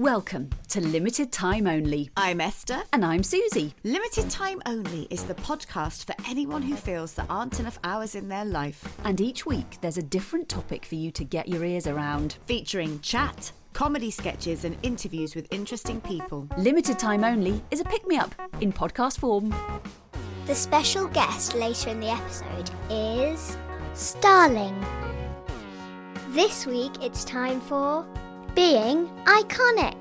Welcome to Limited Time Only. I'm Esther. And I'm Susie. Limited Time Only is the podcast for anyone who feels there aren't enough hours in their life. And each week there's a different topic for you to get your ears around. Featuring chat, comedy sketches and interviews with interesting people. Limited Time Only is a pick-me-up in podcast form. The special guest later in the episode is STARLING. This week it's time for Being Iconic.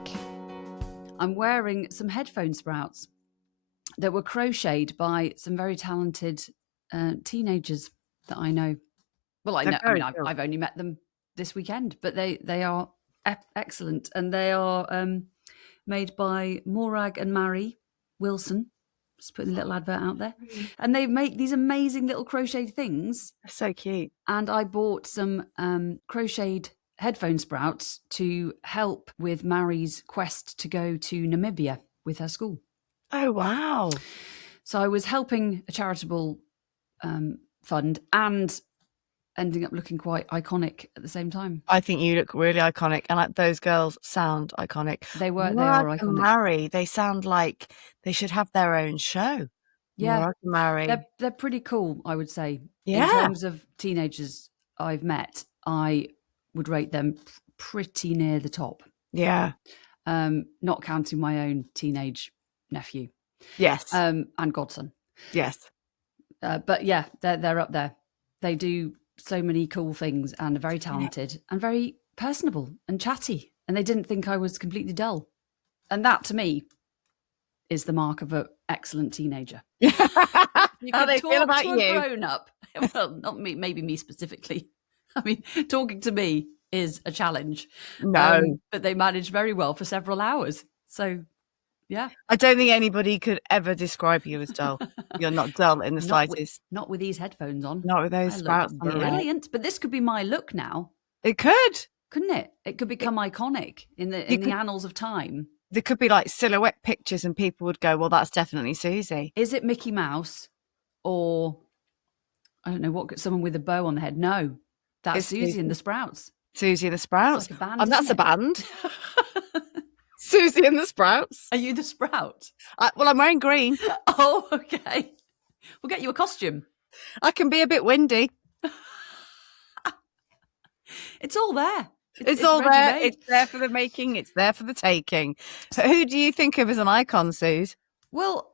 I'm wearing some headphone sprouts that were crocheted by some very talented teenagers that I know. Well, I've only met them this weekend, but they are excellent, and they are made by Morag and Mary Wilson. Just putting a little advert out there. And they make these amazing little crocheted things. So cute. And I bought some crocheted headphone sprouts to help with Mary's quest to go to Namibia with her school. Oh, wow. So I was helping a charitable fund and ending up looking quite iconic at the same time. I think you look really iconic, and those girls sound iconic. They are iconic. Mary, they sound like they should have their own show. Yeah, Mary, they're pretty cool, I would say. Yeah. In terms of teenagers I've met, I would rate them pretty near the top. Yeah. Not counting my own teenage nephew. Yes. And godson. Yes. But yeah, they're up there. They do so many cool things and are very talented and very personable and chatty. And they didn't think I was completely dull. And that, to me, is the mark of an excellent teenager. You How they feel about to you? A grown up. Well, not me, maybe me specifically. I mean, talking to me is a challenge. No. But they managed very well for several hours. So, yeah. I don't think anybody could ever describe you as dull. You're not dull in the slightest. Not with these headphones on. Not with those sprouts on your head. Brilliant. But this could be my look now. It could. Couldn't it? It could become iconic in the annals of time. There could be like silhouette pictures and people would go, well, that's definitely Susie. Is it Mickey Mouse or, I don't know, someone with a bow on the head? No, that's Susie and the Sprouts. Susie and the Sprouts. It's like a band, and that's isn't a band. Susie and the Sprouts. Are you the Sprout? Well, I'm wearing green. Oh, okay. We'll get you a costume. I can be a bit windy. It's all there. It's all there. ready-made. It's there for the making. It's there for the taking. So who do you think of as an icon, Suze? Well,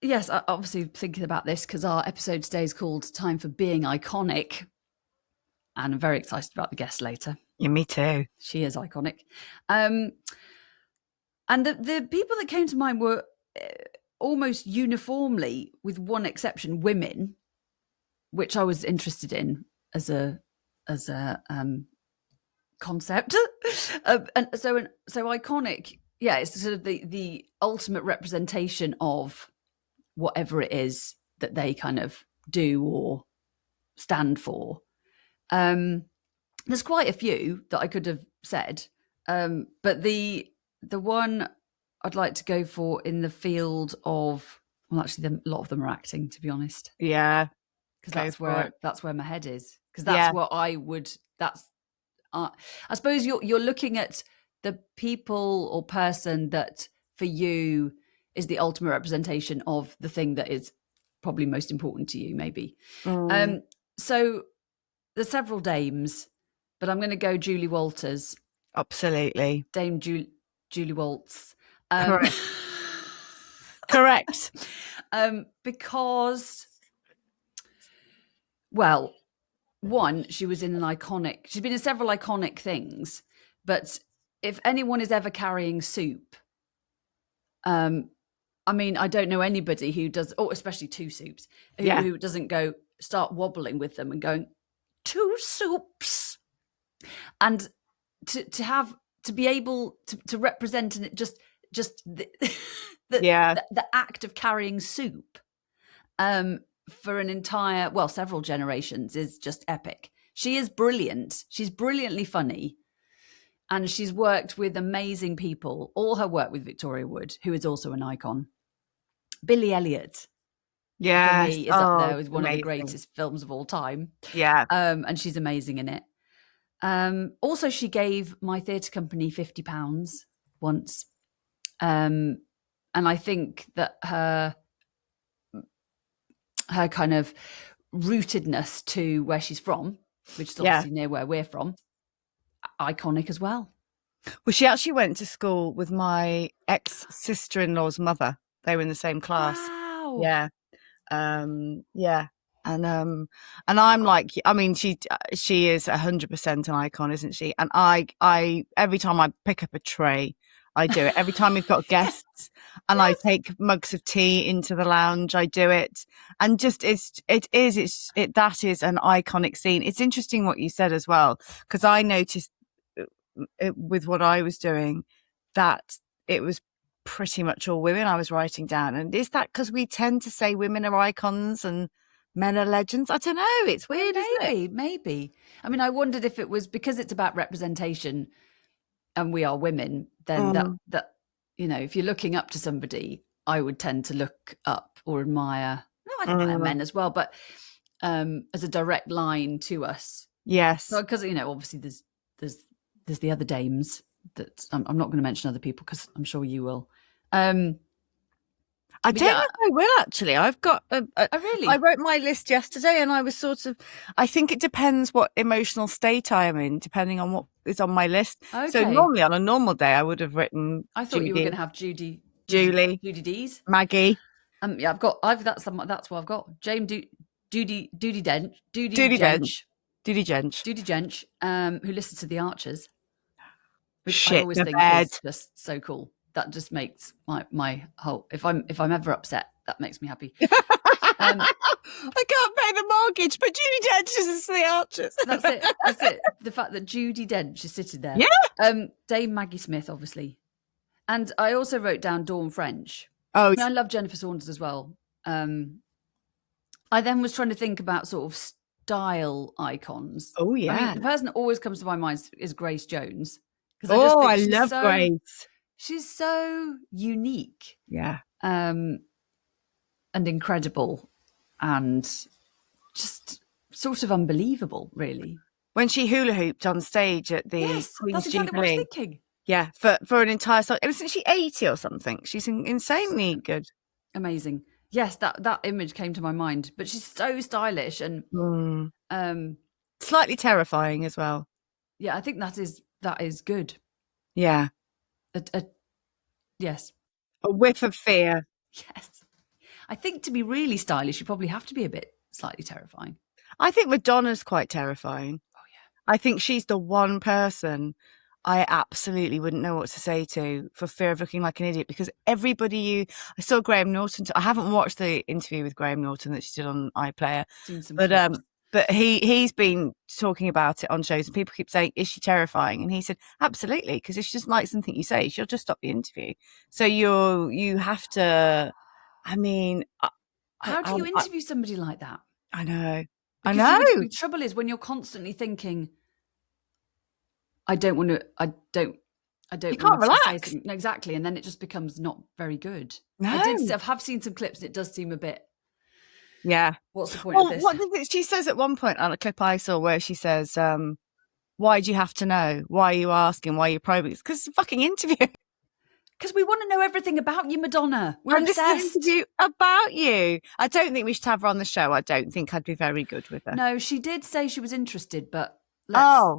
yes, obviously thinking about this because our episode today is called Time for Being Iconic. And I'm very excited about the guest later. Yeah, me too. She is iconic. And the people that came to mind were almost uniformly, with one exception, women, which I was interested in as a concept. And so iconic, yeah, it's sort of the ultimate representation of whatever it is that they kind of do or stand for. There's quite a few that I could have said, but the one I'd like to go for in the field of, well, actually, a lot of them are acting, to be honest. Yeah, because that's where my head is. Because that's what I would. I suppose you're looking at the people or person that for you is the ultimate representation of the thing that is probably most important to you, maybe. So there's several dames, but I'm going to go Julie Walters. Absolutely. Dame Julie Waltz. Correct. Because, well, one, she's been in several iconic things, but if anyone is ever carrying soup, I mean, I don't know anybody who does, or especially two soups, who doesn't start wobbling with them and going, 2 soups. And to be able to represent and just the act of carrying soup for an entire, well, several generations is just epic. She is brilliant. She's brilliantly funny. And she's worked with amazing people. All her work with Victoria Wood, who is also an icon. Billy Elliot. Yeah, for me, is up there with one of the greatest films of all time. Yeah. And she's amazing in it. Also, she gave my theatre company £50 once. And I think that her kind of rootedness to where she's from, which is obviously near where we're from, iconic as well. Well, she actually went to school with my ex-sister-in-law's mother. They were in the same class. Wow. Yeah. Yeah. And I'm like, I mean, she is 100% an icon, isn't she? And I every time I pick up a tray, I do it. Every time we've got guests and I take mugs of tea into the lounge, I do it. And just that is an iconic scene. It's interesting what you said as well, because I noticed with what I was doing that it was pretty much all women I was writing down. And is that because we tend to say women are icons and men are legends? I don't know. It's weird, isn't it? Maybe. I mean, I wondered if it was because it's about representation and we are women, then that you know, if you're looking up to somebody, I would tend to look up or admire. No, I admire men as well, but as a direct line to us. Yes. Because you know, obviously there's the other dames that I'm not going to mention other people because I'm sure you will. I don't know if I will actually. I've got really? I wrote my list yesterday and I was I think it depends what emotional state I am in, depending on what is on my list. Okay. So normally on a normal day I would have written I thought you were going to have Judy Dees, Maggie. Yeah, that's what I've got. Judy Dench, who listens to the Archers, which I always think is just so cool. That just makes my whole. If I'm ever upset, that makes me happy. I can't pay the mortgage, but Judy Dench is to the Archers. That's it. The fact that Judy Dench is sitting there. Yeah. Dame Maggie Smith, obviously, and I also wrote down Dawn French. Oh, I love Jennifer Saunders as well. I then was trying to think about sort of style icons. Oh yeah. I mean, the person that always comes to my mind is Grace Jones. I love Grace. She's so unique. Yeah. And incredible and just sort of unbelievable, really. When she hula hooped on stage at the Queen's that's exactly what I was thinking. Yeah, for an entire song. Isn't she 80 or something? She's insanely good. Amazing. Yes, that image came to my mind. But she's so stylish and slightly terrifying as well. Yeah, I think that is good. Yeah. Yes. A whiff of fear. Yes. I think to be really stylish, you probably have to be a bit slightly terrifying. I think Madonna's quite terrifying. Oh, yeah. I think she's the one person I absolutely wouldn't know what to say to for fear of looking like an idiot, because everybody I saw Graham Norton. I haven't watched the interview with Graham Norton that she did on iPlayer, but he's been talking about it on shows and people keep saying, is she terrifying? And he said, absolutely, because if she doesn't like something you say, she'll just stop the interview. So you have to, I mean... How do you interview somebody like that? I know. The trouble is when you're constantly thinking, I don't want to, you can't relax. No, exactly. And then it just becomes not very good. No. I have seen some clips and it does seem a bit... Yeah. What's the point of this? What she says at one point on a clip I saw where she says, why do you have to know? Why are you asking? Why are you probing? It's because it's a fucking interview. Because we want to know everything about you, Madonna. We're obsessed. This is an interview about you. I don't think we should have her on the show. I don't think I'd be very good with her. No, she did say she was interested, but yeah.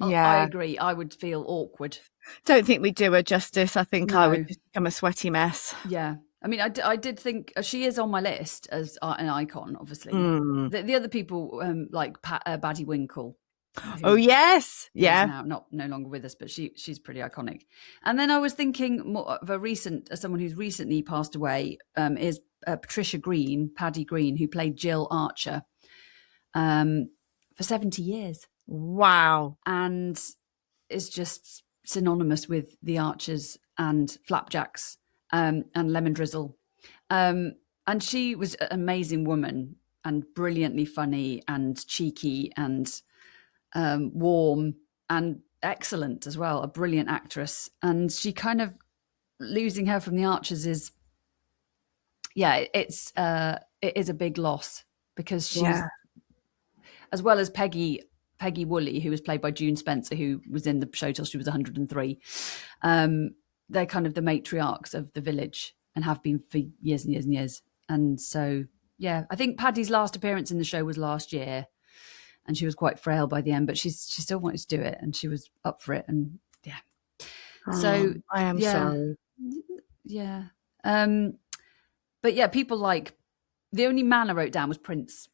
I agree. I would feel awkward. Don't think we'd do her justice. I think I would just become a sweaty mess. Yeah. I mean, I did think she is on my list as an icon, obviously. The other people, like Baddie Winkle. Oh, yes. Yeah. Now no longer with us, but she's pretty iconic. And then I was thinking more of someone who's recently passed away, is Patricia Green, Paddy Green, who played Jill Archer for 70 years. Wow. And is just synonymous with the Archers and Flapjacks and Lemon Drizzle. And she was an amazing woman and brilliantly funny and cheeky and warm and excellent as well, a brilliant actress. And she kind of, losing her from the Archers is, it is a big loss, because she's, as well as Peggy Peggy Woolley, who was played by June Spencer, who was in the show till she was 103. They're kind of the matriarchs of the village and have been for years and years and years. And so, yeah, I think Paddy's last appearance in the show was last year, and she was quite frail by the end, but she still wanted to do it, and she was up for it. And yeah, so I am sorry. Yeah. But yeah, people like, the only man I wrote down was Prince.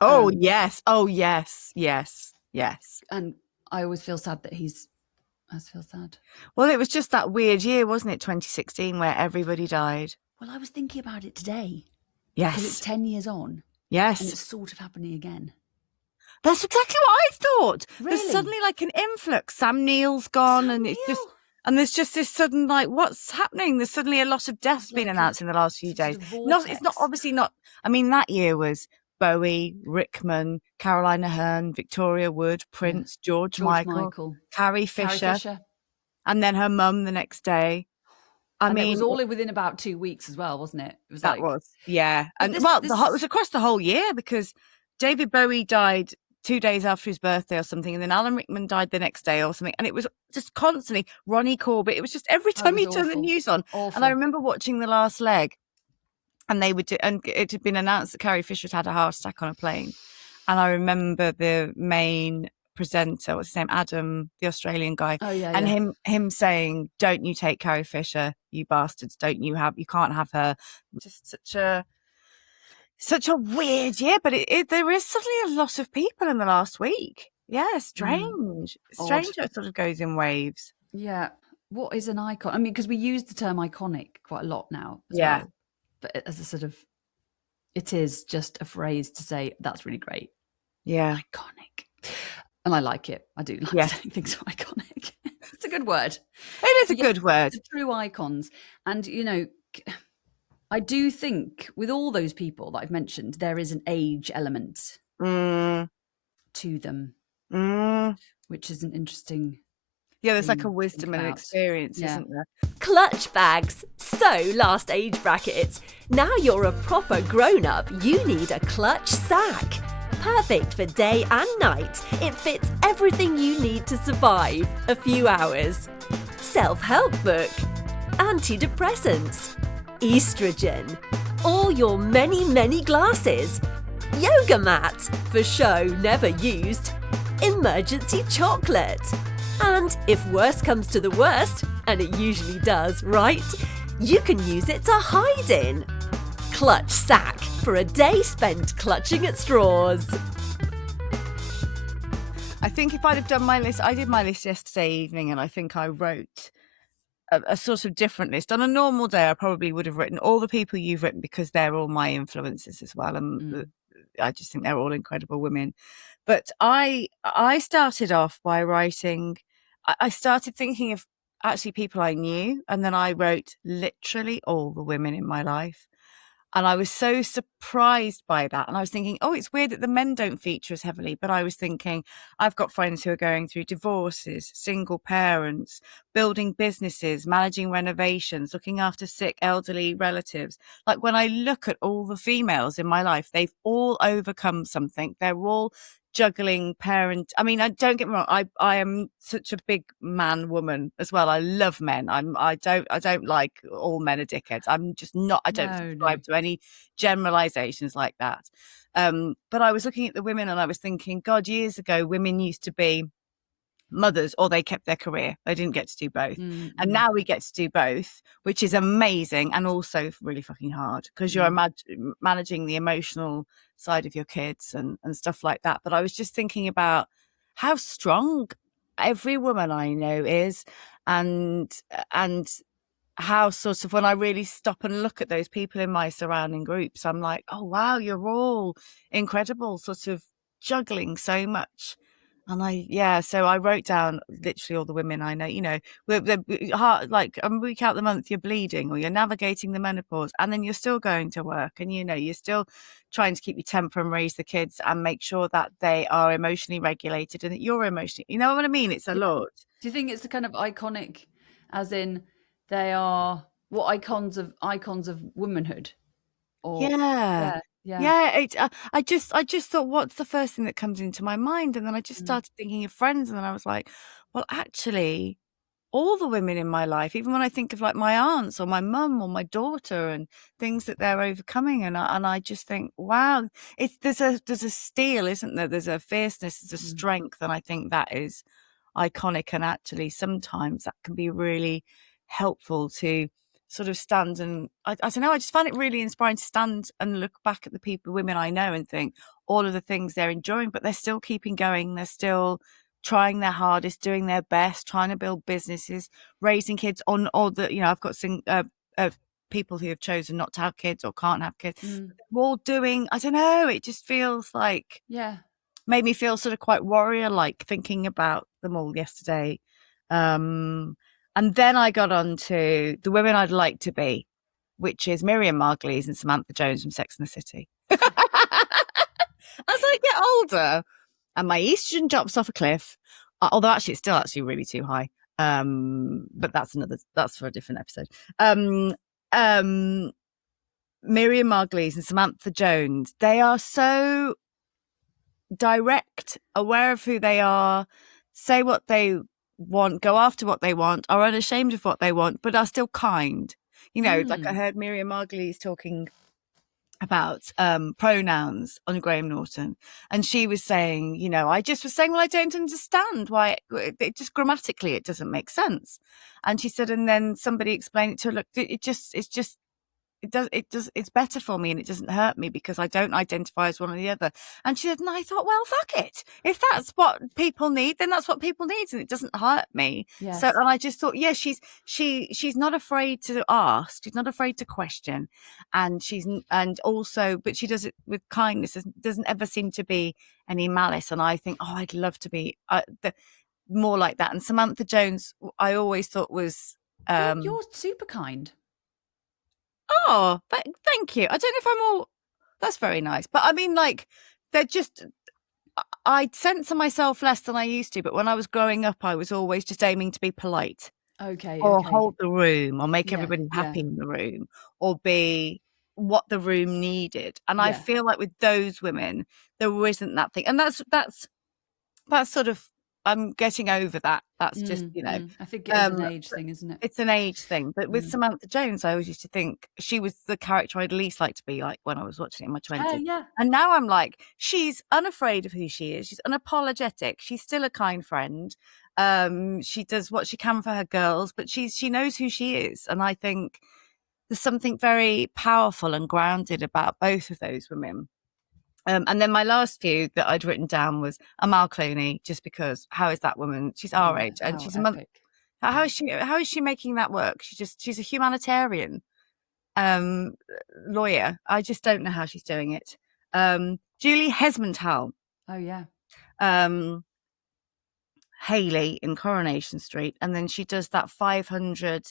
Oh, yes. Oh, yes. Yes. Yes. And I always feel sad that I feel sad. Well, it was just that weird year, wasn't it? 2016, where everybody died. Well, I was thinking about it today. Yes. Because it's 10 years on. Yes. And it's sort of happening again. That's exactly what I thought. Really? There's suddenly like an influx. Sam Neill's gone, and it's just, and there's just this sudden, like, what's happening? There's suddenly a lot of deaths been announced in the last few days. It's not obviously not. I mean, that year was Bowie, Rickman, Caroline Aherne, Victoria Wood, Prince, George Michael, Carrie Fisher, and then her mum the next day. I mean, it was all within about 2 weeks as well, wasn't it? It was yeah. And it was across the whole year, because David Bowie died 2 days after his birthday or something, and then Alan Rickman died the next day or something, and it was just constantly Ronnie Corbett. It was just every time you turn the news on. Awful. And I remember watching The Last Leg, and they would do, and it had been announced that Carrie Fisher had a heart attack on a plane, and I remember the main presenter, what's his name, Adam, the Australian guy, him saying, "Don't you take Carrie Fisher, you bastards! You can't have her." Just such a weird year, but there is suddenly a lot of people in the last week. Yeah, strange. Strange how it sort of goes in waves. Yeah. What is an icon? I mean, because we use the term iconic quite a lot now. Well, but as a sort of, it is just a phrase to say, that's really great. Yeah. Iconic. And I like it. I do like saying things are iconic. It's a good word. It is a good word. True icons. And, you know, I do think with all those people that I've mentioned, there is an age element to them, which is an interesting. Yeah, there's like a wisdom and experience, isn't there? Clutch bags. So, last age brackets. Now you're a proper grown-up, you need a clutch sack. Perfect for day and night. It fits everything you need to survive a few hours. Self-help book. Antidepressants. Estrogen, all your many glasses, yoga mat, for show never used, emergency chocolate, and if worst comes to the worst, and it usually does, right, you can use it to hide in. Clutch sack for a day spent clutching at straws. I think if I'd have done my list, I did my list yesterday evening, and I think I wrote a sort of different list. On a normal day, I probably would have written all the people you've written, because they're all my influences as well, and I just think they're all incredible women. But I started off by writing. I started thinking of actually people I knew, and then I wrote literally all the women in my life. And I was so surprised by that. And I was thinking, oh, it's weird that the men don't feature as heavily. But I was thinking, I've got friends who are going through divorces, single parents, building businesses, managing renovations, looking after sick elderly relatives. Like, when I look at all the females in my life, they've all overcome something. They're all juggling parent. I mean, don't get me wrong, I am such a big man woman as well. I love men. I don't like all men are dickheads. I'm just not. I don't subscribe to any generalizations like that. But I was looking at the women, and I was thinking, God, years ago women used to be mothers, or they kept their career. They didn't get to do both. And now we get to do both, which is amazing, and also really fucking hard, because you're managing the emotional side of your kids and stuff like that. But I was just thinking about how strong every woman I know is, and how sort of, when I really stop and look at those people in my surrounding groups, I'm like, oh wow, you're all incredible, sort of juggling so much. And so I wrote down literally all the women I know. You know, like a week out the month you're bleeding, or you're navigating the menopause, and then you're still going to work, and you know, you're still trying to keep your temper and raise the kids and make sure that they are emotionally regulated and that you're emotionally, you know what I mean? It's a lot. Do you think it's the kind of iconic, as in they are what icons of womanhood? Or, yeah. Yeah. I just thought, what's the first thing that comes into my mind? And then I just started thinking of friends, and then I was like, well, actually, all the women in my life, even when I think of like my aunts or my mum or my daughter and things that they're overcoming, and I just think, wow, there's a steel, isn't there? There's a fierceness, there's a strength, and I think that is iconic. And actually, sometimes that can be really helpful to sort of stand, and I don't know, I just find it really inspiring to stand and look back at the women I know and think all of the things they're enjoying, but they're still keeping going. They're still trying their hardest, doing their best, trying to build businesses, raising kids on all the, I've got some people who have chosen not to have kids or can't have kids. They're all doing, I don't know, it just feels like, made me feel sort of quite warrior-like thinking about them all yesterday. And then I got on to the women I'd like to be, which is Miriam Margolyes and Samantha Jones from Sex and the City. As I get older and my estrogen drops off a cliff, although actually it's still actually really too high, but that's for a different episode. Miriam Margolyes and Samantha Jones, they are so direct, aware of who they are, say what they want, go after what they want, are unashamed of what they want, but are still kind. Like I heard Miriam Margolyes talking about pronouns on Graham Norton, and she was saying, I just was saying, well, I don't understand why it just grammatically it doesn't make sense. And she said, and then somebody explained it to her, look, it's better for me and it doesn't hurt me because I don't identify as one or the other. And she said, and I thought, well, fuck it. If that's what people need, then that's what people need, and it doesn't hurt me. Yes. So, and I just thought, yeah, she's not afraid to ask. She's not afraid to question. But she does it with kindness. There doesn't ever seem to be any malice. And I think, I'd love to be more like that. And Samantha Jones, I always thought was... You're super kind. Oh, thank you. I don't know if I'm all... That's very nice. But I mean, like, they're just... I censor myself less than I used to, but when I was growing up, I was always just aiming to be polite. Okay. Or hold the room, or make everybody happy in the room, or be what the room needed. And I feel like with those women, there isn't that thing. And that's sort of... I'm getting over that. That's just, I think it's an age thing, isn't it? It's an age thing. But with Samantha Jones, I always used to think she was the character I'd least like to be like when I was watching it in my 20s. And now I'm like, she's unafraid of who she is. She's unapologetic. She's still a kind friend. She does what she can for her girls, but she knows who she is. And I think there's something very powerful and grounded about both of those women. And then my last few that I'd written down was Amal Clooney, just because how is that woman? She's our age, and she's epic. How is she making that work? She's a humanitarian lawyer. I just don't know how she's doing it. Julie Hesmonthal. Oh yeah. Hayley in Coronation Street, and then she does that 500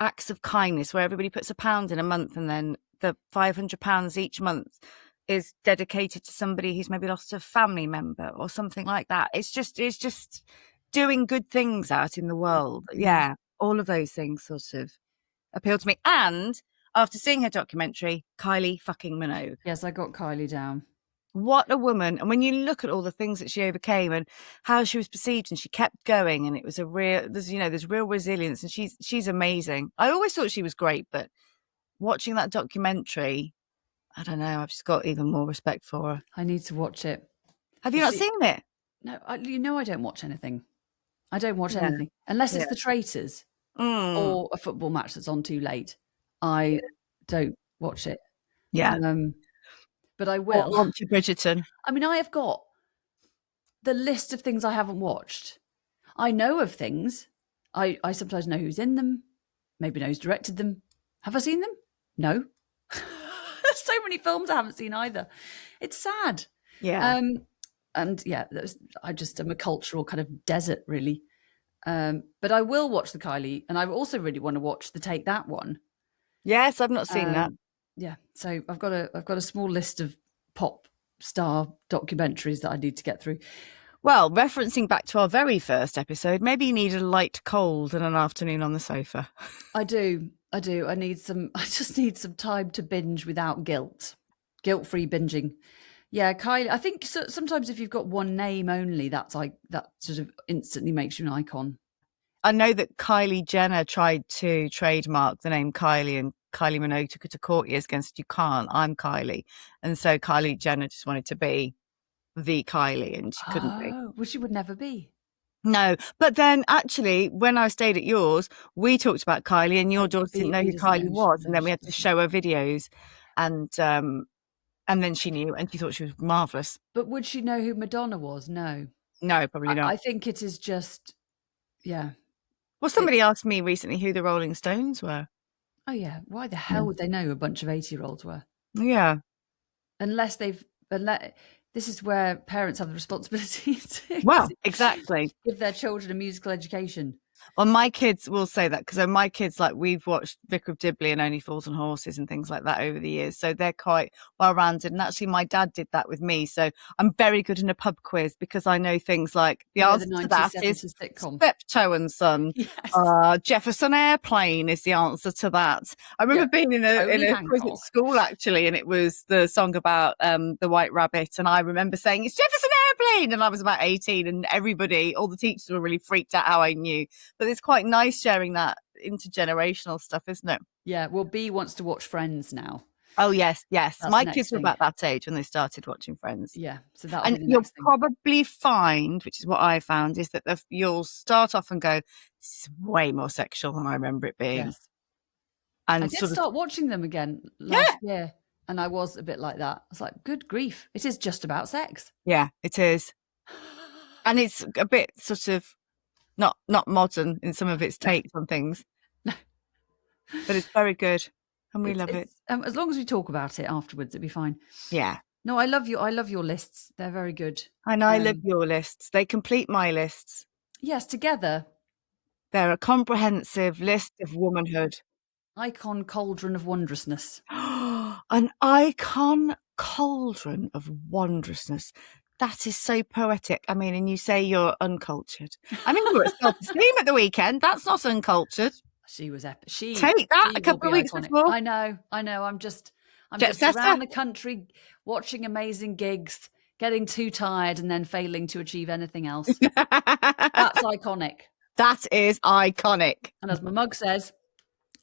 acts of kindness where everybody puts £1 in a month, and then the £500 each month is dedicated to somebody who's maybe lost a family member or something like that. It's just doing good things out in the world. Yeah, all of those things sort of appeal to me. And after seeing her documentary, Kylie fucking Minogue. Yes, I got Kylie down. What a woman. And when you look at all the things that she overcame and how she was perceived, and she kept going, and it was there's real resilience, and she's amazing. I always thought she was great, but watching that documentary, I don't know, I've just got even more respect for her. I need to watch it. Have you not seen it? No, I don't watch anything. I don't watch anything unless it's The Traitors or a football match that's on too late. I don't watch it. Yeah. But I will. Want to Bridgerton. I mean, I have got the list of things I haven't watched. I know of things. I sometimes know who's in them. Maybe know who's directed them. Have I seen them? No. There's so many films I haven't seen either. It's sad. Yeah. And yeah, I just am a cultural kind of desert, really. But I will watch the Kylie, and I also really want to watch the Take That one. Yes, I've not seen that. Yeah, so I've got a small list of pop star documentaries that I need to get through. Well, referencing back to our very first episode, maybe you need a light cold and an afternoon on the sofa. I do. I just need some time to binge without guilt. Guilt-free binging. Yeah, Kylie. I think sometimes if you've got one name only, that sort of instantly makes you an icon. I know that Kylie Jenner tried to trademark the name Kylie, and Kylie Minogue took it to court years ago and said, you can't, I'm Kylie. And so Kylie Jenner just wanted to be the Kylie, and she couldn't be. Oh, well, she would never be. No, but then actually, when I stayed at yours, we talked about Kylie, and your daughter didn't know who Kylie was, and then we had to show her videos, and then she knew, and she thought she was marvellous. But would she know who Madonna was? No. No, probably not. I think it is just, yeah. Well, somebody asked me recently who the Rolling Stones were. Oh, yeah. Why the hell would they know who a bunch of 80-year-olds were? Yeah. Unless this is where parents have the responsibility to Well, exactly. give their children a musical education. Well, my kids will say that because my kids, like, we've watched Vicar of Dibley and Only Fools and Horses and things like that over the years. So they're quite well-rounded. And actually, my dad did that with me. So I'm very good in a pub quiz because I know things like the answer to that is Steptoe and Son. Yes. Jefferson Airplane is the answer to that. I remember being in a quiz at school, actually, and it was the song about the White Rabbit. And I remember saying, it's Jefferson Airplane. And I was about 18, and all the teachers were really freaked out how I knew. But it's quite nice sharing that intergenerational stuff, isn't it? Yeah. Well, B wants to watch Friends now. Oh, yes. That's my kids were about that age when they started watching Friends. Yeah. So and you'll probably find, which is what I found, is that you'll start off and go, this is way more sexual than I remember it being. Yes. And I did start watching them again last year, and I was a bit like that. I was like, good grief. It is just about sex. Yeah, it is. And it's a bit sort of not modern in some of its takes on things. No. But it's very good. And we love it. As long as we talk about it afterwards, it'll be fine. Yeah. No, I love your lists. They're very good. And I love your lists. They complete my lists. Yes, together. They're a comprehensive list of womanhood. Icon cauldron of wondrousness. An icon cauldron of wondrousness. That is so poetic. I mean, and you say you're uncultured. I mean, you were at self-esteem at the weekend. That's not uncultured. She was epic. Take that a couple of weeks before. I know. I'm just around the country watching amazing gigs, getting too tired, and then failing to achieve anything else. That's iconic. That is iconic. And as my mug says,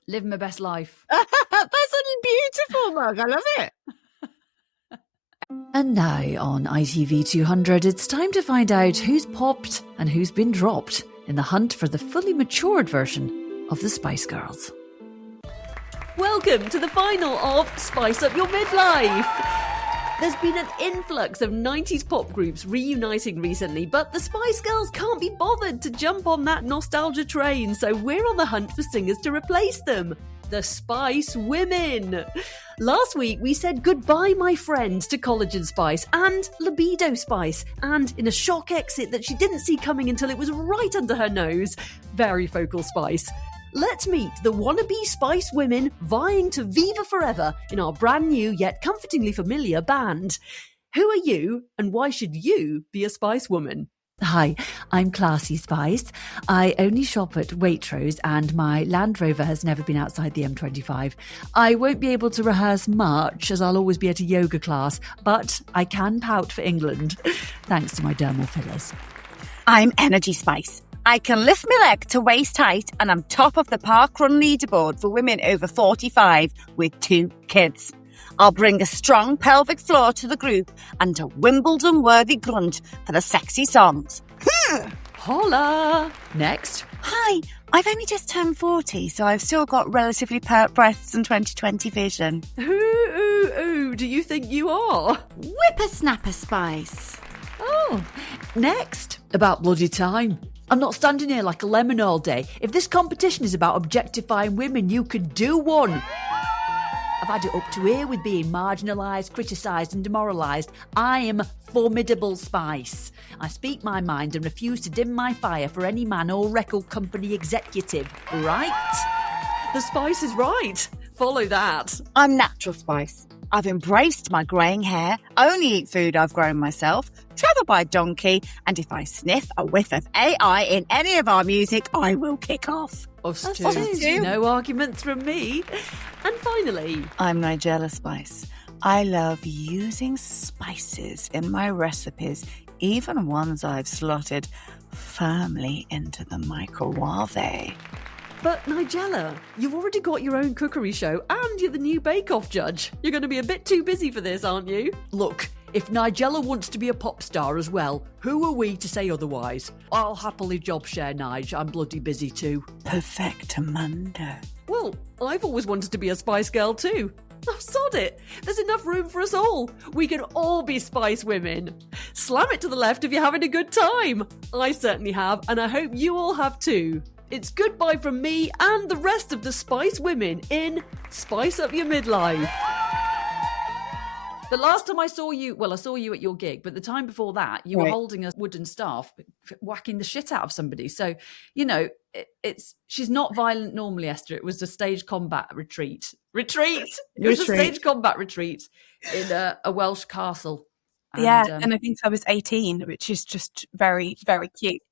live my best life. That's a beautiful mug. I love it. And now on ITV 200, it's time to find out who's popped and who's been dropped in the hunt for the fully matured version of the Spice Girls. Welcome to the final of Spice Up Your Midlife. There's been an influx of 90s pop groups reuniting recently, but the Spice Girls can't be bothered to jump on that nostalgia train, so we're on the hunt for singers to replace them. The Spice Women. Last week we said goodbye, my friend, to Collagen Spice and Libido Spice, and in a shock exit that she didn't see coming until it was right under her nose, Very Focal Spice. Let's meet the wannabe Spice Women vying to Viva Forever in our brand new yet comfortingly familiar band. Who are you, and why should you be a Spice Woman? Hi, I'm Classy Spice. I only shop at Waitrose and my Land Rover has never been outside the M25. I won't be able to rehearse much as I'll always be at a yoga class, but I can pout for England, thanks to my dermal fillers. I'm Energy Spice. I can lift my leg to waist height and I'm top of the parkrun leaderboard for women over 45 with 2 kids. I'll bring a strong pelvic floor to the group and a Wimbledon-worthy grunt for the sexy songs. Holla! Next. Hi, I've only just turned 40, so I've still got relatively pert breasts and 20/20 vision. Who do you think you are? Whippersnapper Spice. Oh, next. About bloody time. I'm not standing here like a lemon all day. If this competition is about objectifying women, you could do one. I've had it up to here with being marginalised, criticised and demoralised. I am Formidable Spice. I speak my mind and refuse to dim my fire for any man or record company executive. Right? The Spice is right. Follow that. I'm Natural Spice. I've embraced my greying hair, only eat food I've grown myself, travel by donkey, and if I sniff a whiff of AI in any of our music, I will kick off. Us too. No arguments from me. And finally, I'm Nigella Spice. I love using spices in my recipes, even ones I've slotted firmly into the microwave. But Nigella, you've already got your own cookery show and you're the new Bake Off judge. You're going to be a bit too busy for this, aren't you? Look, if Nigella wants to be a pop star as well, who are we to say otherwise? I'll happily job share, Nige. I'm bloody busy too. Perfectamundo. Well, I've always wanted to be a Spice Girl too. Oh, sod it. There's enough room for us all. We can all be Spice Women. Slam it to the left if you're having a good time. I certainly have, and I hope you all have too. It's goodbye from me and the rest of the Spice Women in Spice Up Your Midlife. The last time I saw you, well, I saw you at your gig, but the time before that, you were holding a wooden staff, whacking the shit out of somebody. So, you know, she's not violent normally, Esther. It was a stage combat retreat. It was a stage combat retreat in a Welsh castle. And I think I was 18, which is just very, very cute.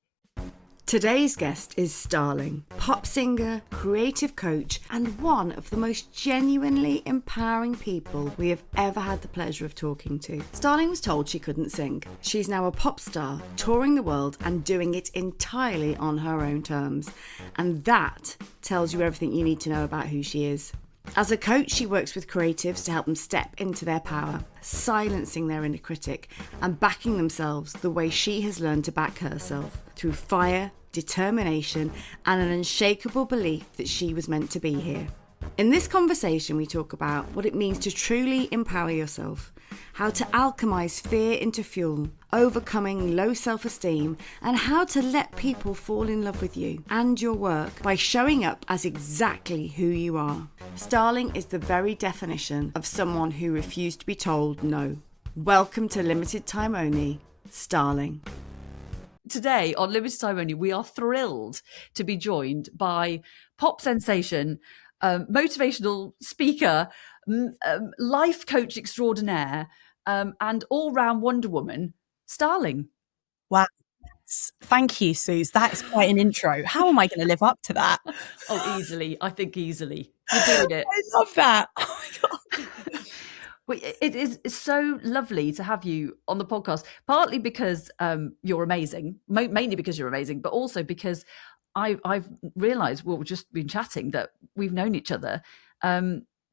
Today's guest is Starling, pop singer, creative coach, and one of the most genuinely empowering people we have ever had the pleasure of talking to. Starling was told she couldn't sing. She's now a pop star, touring the world and doing it entirely on her own terms. And that tells you everything you need to know about who she is. As a coach, she works with creatives to help them step into their power, silencing their inner critic and backing themselves the way she has learned to back herself, through fire, determination, and an unshakable belief that she was meant to be here. In this conversation, we talk about what it means to truly empower yourself, how to alchemize fear into fuel, overcoming low self-esteem, and how to let people fall in love with you and your work by showing up as exactly who you are. Starling is the very definition of someone who refused to be told no. Welcome to Limited Time Only, Starling. Today on Limited Time Only, we are thrilled to be joined by pop sensation, motivational speaker, life coach extraordinaire, and all-round Wonder Woman, Starling. Wow. Thank you, Suze. That is quite an intro. How am I going to live up to that? Oh, easily. I think easily. You're doing it. I love that. Oh my God. It is so lovely to have you on the podcast, partly because you're amazing, mainly because you're amazing, but also because I've realised, well, we've just been chatting, that we've known each other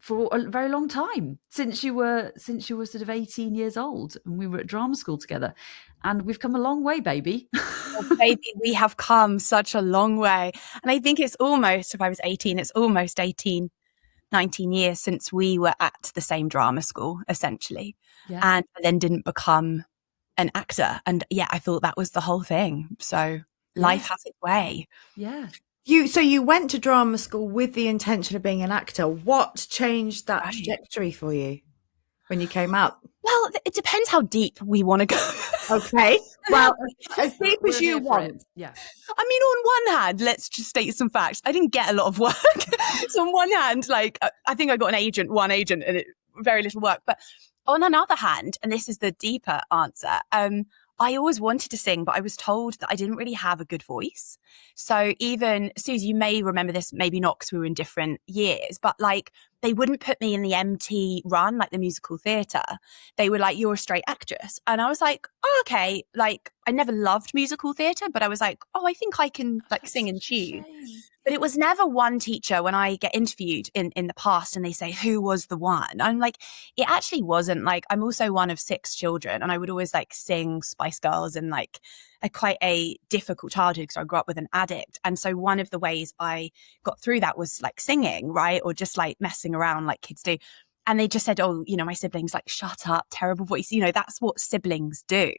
for a very long time, since you were sort of 18 years old, and we were at drama school together, and we've come a long way, baby. Oh, baby, we have come such a long way. And I think it's almost, if I was 18, it's almost 19 years since we were at the same drama school, essentially. Yeah. And I then didn't become an actor. And I thought that was the whole thing. So life has its way. Yeah. So you went to drama school with the intention of being an actor. What changed that trajectory for you when you came out? Well, it depends how deep we want to go. Okay. Well, as deep as you want. Yeah. I mean, on one hand, let's just state some facts. I didn't get a lot of work. So on one hand, like, I think I got one agent, and very little work. But on another hand, and this is the deeper answer, I always wanted to sing, but I was told that I didn't really have a good voice. So even, Susie, you may remember this, maybe not, because we were in different years, but like, they wouldn't put me in the MT run, like the musical theatre. They were like, you're a straight actress. And I was like, oh, okay. Like, I never loved musical theatre, but I was like, oh, I think I can like sing and tune. But it was never one teacher. When I get interviewed in the past and they say, who was the one? I'm like, it actually wasn't. Like, I'm also one of 6 children, and I would always like sing Spice Girls, and like quite a difficult childhood because I grew up with an addict. And so one of the ways I got through that was like singing, right? Or just like messing around like kids do. And they just said, oh, you know, my siblings, like, shut up, terrible voice. You know, that's what siblings do.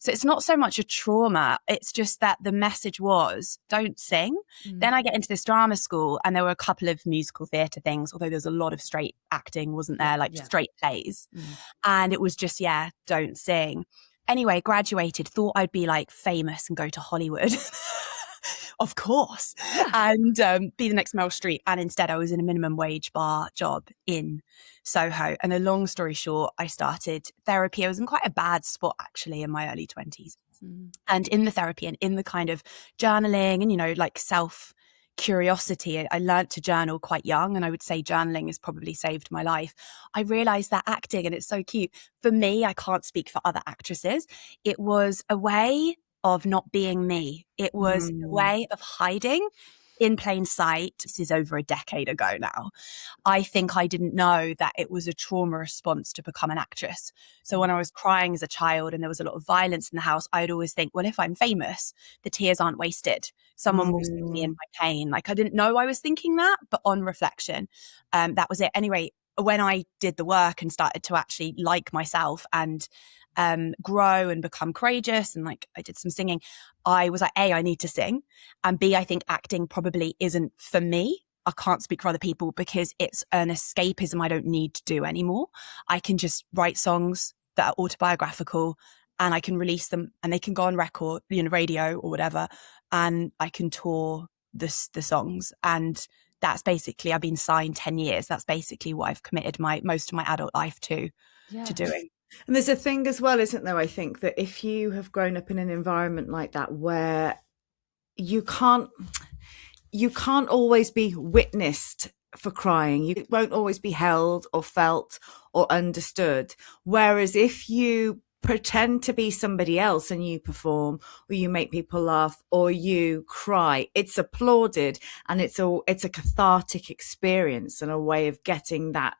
So it's not so much a trauma. It's just that the message was, don't sing. Then I get into this drama school, and there were a couple of musical theatre things, although there's a lot of straight acting, wasn't there? Like straight plays. And it was just, don't sing. Anyway, graduated, thought I'd be like famous and go to Hollywood. Of course. And be the next Meryl Streep. And instead I was in a minimum wage bar job in Soho. And a long story short, I started therapy. I was in quite a bad spot actually in my early 20s. And in the therapy and in the kind of journaling and, you know, like self curiosity. I learned to journal quite young, and I would say journaling has probably saved my life. I realized that acting, and it's so cute. For me, I can't speak for other actresses. It was a way of not being me. It was a way of hiding in plain sight. This is over a decade ago now. I think I didn't know that it was a trauma response to become an actress. So when I was crying as a child and there was a lot of violence in the house, I'd always think, well, if I'm famous, the tears aren't wasted. Someone will see me in my pain. Like, I didn't know I was thinking that, but on reflection, that was it. Anyway, when I did the work and started to actually like myself and grow and become courageous, and like I did some singing, I was like, A, I need to sing, and B, I think acting probably isn't for me. I can't speak for other people because it's an escapism I don't need to do anymore. I can just write songs that are autobiographical and I can release them and they can go on record, radio or whatever, and I can tour the songs. And that's basically, I've been signed 10 years. That's basically what I've committed most of my adult life to doing. And there's a thing as well, isn't there? I think that if you have grown up in an environment like that where you can't always be witnessed for crying, you won't always be held or felt or understood. Whereas if you pretend to be somebody else and you perform, or you make people laugh, or you cry, it's applauded, and it's a cathartic experience and a way of getting that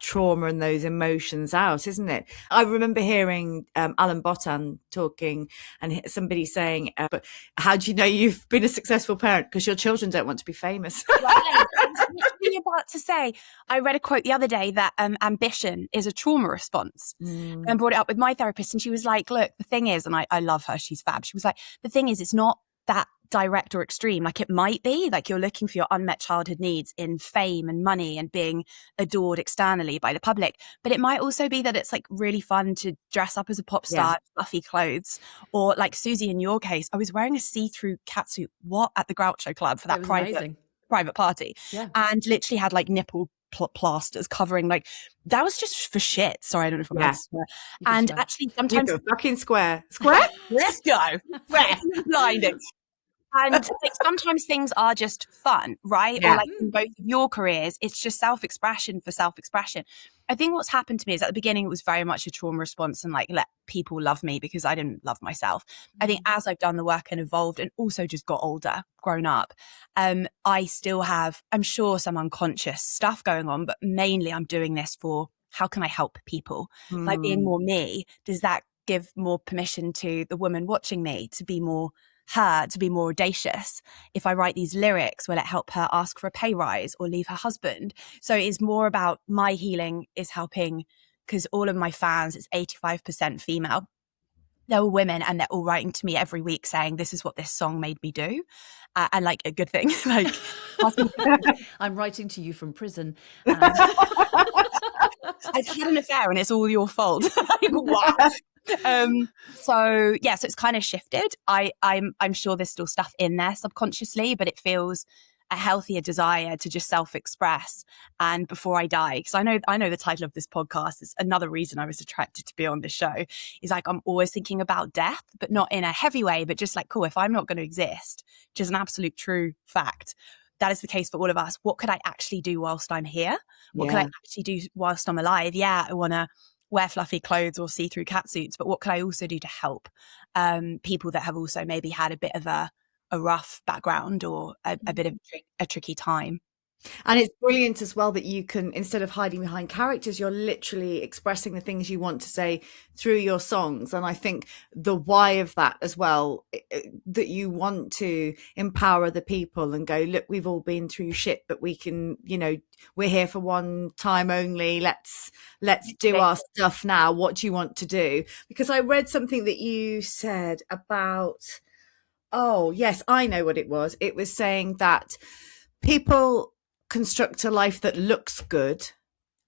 trauma and those emotions out, isn't it? I remember hearing Alan Botan talking, and somebody saying, but how do you know you've been a successful parent? Because your children don't want to be famous. Right. I was literally about to say, I read a quote the other day that ambition is a trauma response, and brought it up with my therapist, and she was like, look, the thing is, and I love her, she's fab. She was like, the thing is, it's not that direct or extreme. Like, it might be like you're looking for your unmet childhood needs in fame and money and being adored externally by the public, but it might also be that it's like really fun to dress up as a pop star, fluffy clothes, or like Susie in your case, I was wearing a see-through catsuit at the Groucho Club for that private party, and literally had like nipple plasters covering, like, that was just for shit. Sorry, I don't know if I'm allowed to swear. And actually sometimes fucking square let's go blinding. And like, sometimes things are just fun, right? Or like in both of your careers, it's just self-expression for self-expression. I think what's happened to me is at the beginning, it was very much a trauma response and like, let people love me because I didn't love myself. I think as I've done the work and evolved and also just got older, grown up, I still have, I'm sure, some unconscious stuff going on, but mainly I'm doing this for how can I help people? By being more me, does that give more permission to the woman watching me to be more her, to be more audacious? If I write these lyrics, will it help her ask for a pay rise or leave her husband? So it's more about my healing is helping, because all of my fans, it's 85% female. They're all women, and they're all writing to me every week saying, this is what this song made me do. And like a good thing, like I'm writing to you from prison. I've had an affair and it's all your fault. Like, wow. So it's kind of shifted. I'm sure there's still stuff in there subconsciously, but it feels a healthier desire to just self-express. And before I die, because I know the title of this podcast is another reason I was attracted to be on this show, is like I'm always thinking about death, but not in a heavy way, but just like, cool, if I'm not going to exist, which is an absolute true fact, that is the case for all of us. What could I actually do whilst I'm here? What could I actually do whilst I'm alive? I want to wear fluffy clothes or see-through catsuits, but what could I also do to help people that have also maybe had a bit of a rough background or a bit of a tricky time? And it's brilliant as well that you can, instead of hiding behind characters, you're literally expressing the things you want to say through your songs. And I think the why of that as well, that you want to empower other people and go, look, we've all been through shit, but we can, we're here for one time only. Let's do our stuff now. What do you want to do? Because I read something that you said about, oh yes, I know what it was. It was saying that people construct a life that looks good,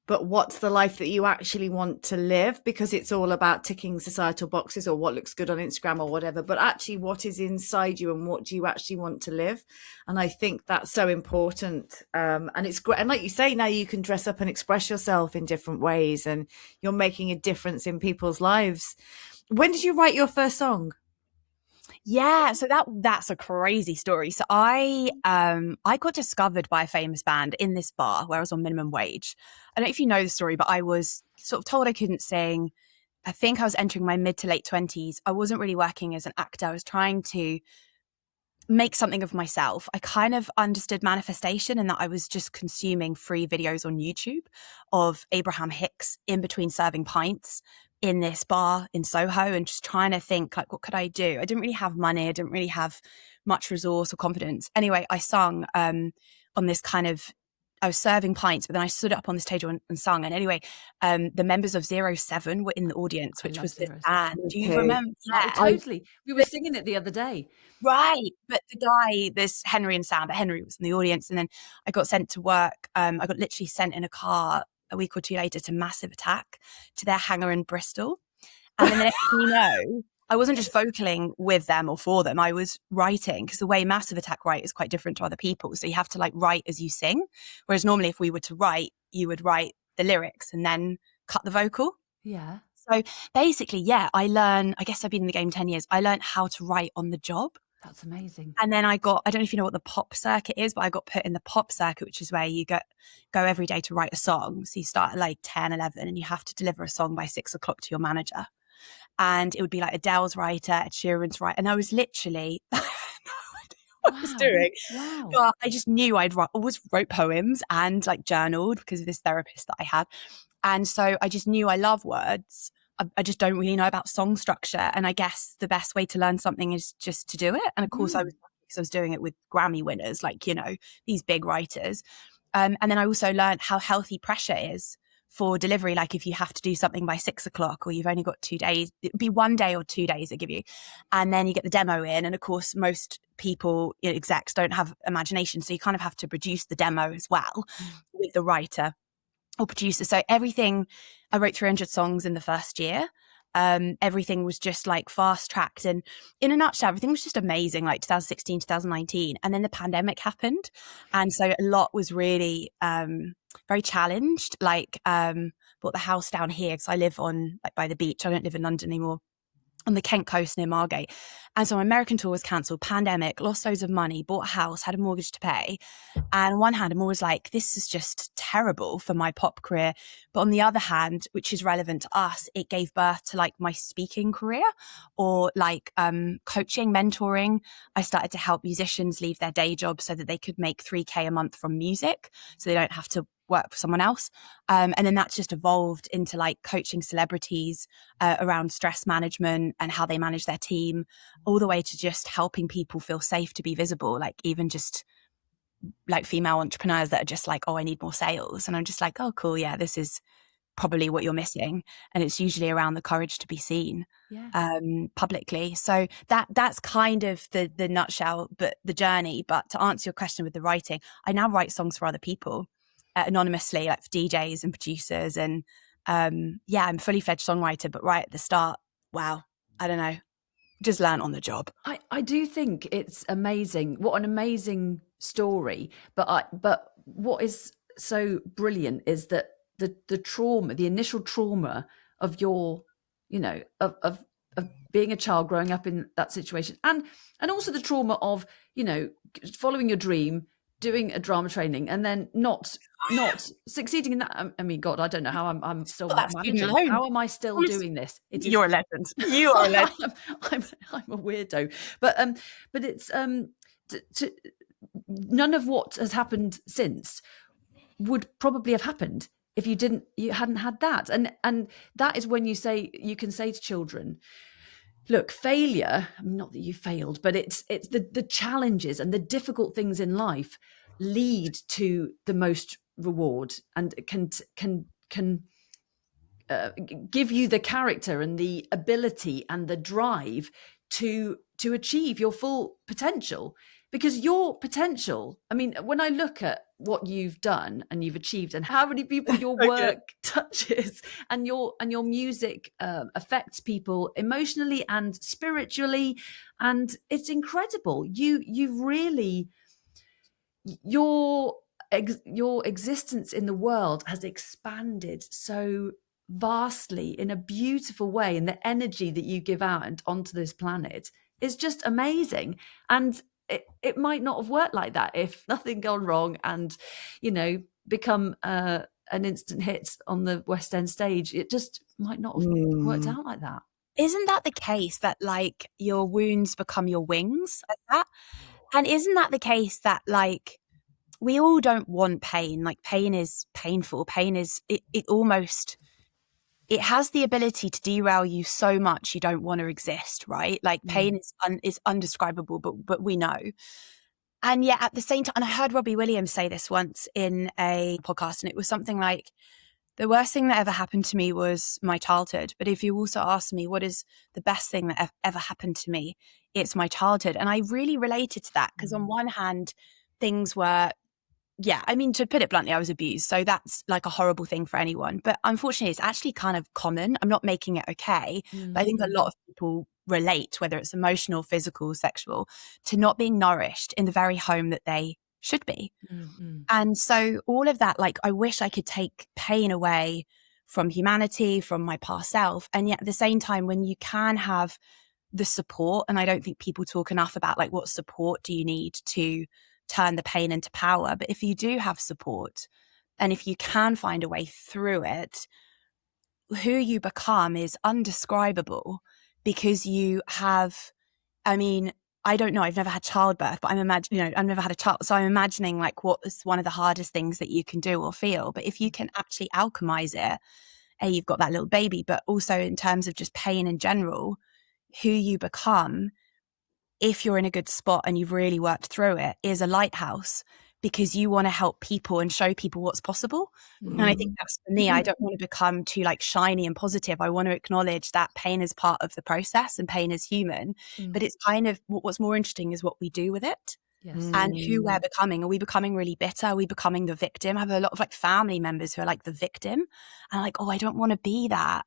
but what's the life that you actually want to live? Because it's all about ticking societal boxes or what looks good on Instagram or whatever, but actually what is inside you and what do you actually want to live? And I think that's so important. And it's great. And like you say, now you can dress up and express yourself in different ways and you're making a difference in people's lives. When did you write your first song? Yeah, so that's a crazy story. So I got discovered by a famous band in this bar where I was on minimum wage. I don't know if you know the story, but I was sort of told I couldn't sing. I think I was entering my mid to late 20s. I wasn't really working as an actor. I was trying to make something of myself. I kind of understood manifestation and that I was just consuming free videos on YouTube of Abraham Hicks in between serving pints in this bar in Soho, and just trying to think, like, what could I do? I didn't really have money. I didn't really have much resource or confidence. Anyway, I sung on this kind of, I was serving pints, but then I stood up on the stage and sung. And anyway, the members of 07 were in the audience, which was this band. Do you remember? Yeah, totally. We were singing it the other day. Right. But the guy, this Henry and Sam, but Henry was in the audience. And then I got sent to work. I got literally sent in a car a week or two later to Massive Attack, to their hangar in Bristol. And then the next thing you know, I wasn't just vocaling with them or for them. I was writing, because the way Massive Attack write is quite different to other people. So you have to like write as you sing. Whereas normally if we were to write, you would write the lyrics and then cut the vocal. Yeah. So basically, yeah, I guess I've been in the game 10 years. I learned how to write on the job. That's amazing. And then I don't know if you know what the pop circuit is, but I got put in the pop circuit, which is where you go every day to write a song. So you start at like 10, 11, and you have to deliver a song by 6 o'clock to your manager. And it would be like Adele's writer, Ed Sheeran's writer. And I was literally, I had no idea what I was doing. Wow. But I just knew always wrote poems and like journaled because of this therapist that I had. And so I just knew I love words. I just don't really know about song structure. And I guess the best way to learn something is just to do it. And of course I was doing it with Grammy winners, like, you know, these big writers. And then I also learned how healthy pressure is for delivery. Like if you have to do something by 6 o'clock, or you've only got 2 days, it'd be 1 day or 2 days they give you. And then you get the demo in. And of course, most people, you know, execs don't have imagination. So you kind of have to produce the demo as well with the writer or producer. So everything, I wrote 300 songs in the first year. Everything was just like fast tracked, and in a nutshell, everything was just amazing, like 2016, 2019. And then the pandemic happened. And so a lot was really very challenged. Like bought the house down here because I live on like by the beach. I don't live in London anymore, on the Kent coast near Margate. And so my American tour was cancelled, pandemic, lost loads of money, bought a house, had a mortgage to pay. And on one hand, I'm always like, this is just terrible for my pop career. But on the other hand, which is relevant to us, it gave birth to like my speaking career, or like coaching, mentoring. I started to help musicians leave their day job so that they could make 3K a month from music, so they don't have to work for someone else. And then that's just evolved into like coaching celebrities around stress management and how they manage their team, all the way to just helping people feel safe to be visible, like even just like female entrepreneurs that are just like, oh, I need more sales. And I'm just like, oh, cool. Yeah, this is probably what you're missing. And it's usually around the courage to be seen publicly. So that's kind of the nutshell, but the journey. But to answer your question with the writing, I now write songs for other people anonymously, like for DJs and producers. And I'm a fully fledged songwriter, but right at the start, wow, I don't know, just learn on the job. I do think it's amazing. What an amazing story. But what is so brilliant is that the trauma, the initial trauma of your, you know, of being a child growing up in that situation, and also the trauma of, you know, following your dream, doing a drama training, and then not succeeding in that. I mean, God, I don't know how I'm still managing. How am I still doing this? You're a legend. You are a legend. I'm a weirdo, but it's none of what has happened since would probably have happened if you hadn't had that. And that is when you can say to children, look, failure, I mean, not that you failed, but it's the challenges and the difficult things in life lead to the most reward, and can give you the character and the ability and the drive to achieve your full potential. Because your potential, I mean, when I look at what you've done and you've achieved, and how many people your work touches, and your music affects people emotionally and spiritually, and it's incredible. You've really, your existence in the world has expanded so vastly in a beautiful way, and the energy that you give out and onto this planet is just amazing. And it might not have worked like that if nothing gone wrong and, become an instant hit on the West End stage. It just might not have worked out like that. Isn't that the case that like your wounds become your wings like that? And isn't that the case that like we all don't want pain? Like pain is painful. Pain is it almost, it has the ability to derail you so much you don't want to exist, right? Like pain is undescribable, but we know. And yet at the same time, and I heard Robbie Williams say this once in a podcast, and it was something like, the worst thing that ever happened to me was my childhood. But if you also ask me what is the best thing that ever happened to me, it's my childhood. And I really related to that because on one hand, things were, I mean, to put it bluntly, I was abused. So that's like a horrible thing for anyone. But unfortunately, it's actually kind of common. I'm not making it okay. But I think a lot of people relate, whether it's emotional, physical, sexual, to not being nourished in the very home that they should be. And so all of that, like, I wish I could take pain away from humanity, from my past self. And yet at the same time, when you can have the support, and I don't think people talk enough about like what support do you need to turn the pain into power. But if you do have support and if you can find a way through it, who you become is undescribable because you have, I mean, I don't know, I've never had childbirth, but I'm imagining, I've never had a child. So I'm imagining like what is one of the hardest things that you can do or feel. But if you can actually alchemize it, you've got that little baby, but also in terms of just pain in general, who you become, if you're in a good spot and you've really worked through it, is a lighthouse because you want to help people and show people what's possible. And I think that's for me. I don't want to become too like shiny and positive. I want to acknowledge that pain is part of the process and pain is human, but it's kind of what's more interesting is what we do with it. Yes. And who we're becoming. Are we becoming really bitter? Are we becoming the victim? I have a lot of like family members who are like the victim and like, oh, I don't want to be that.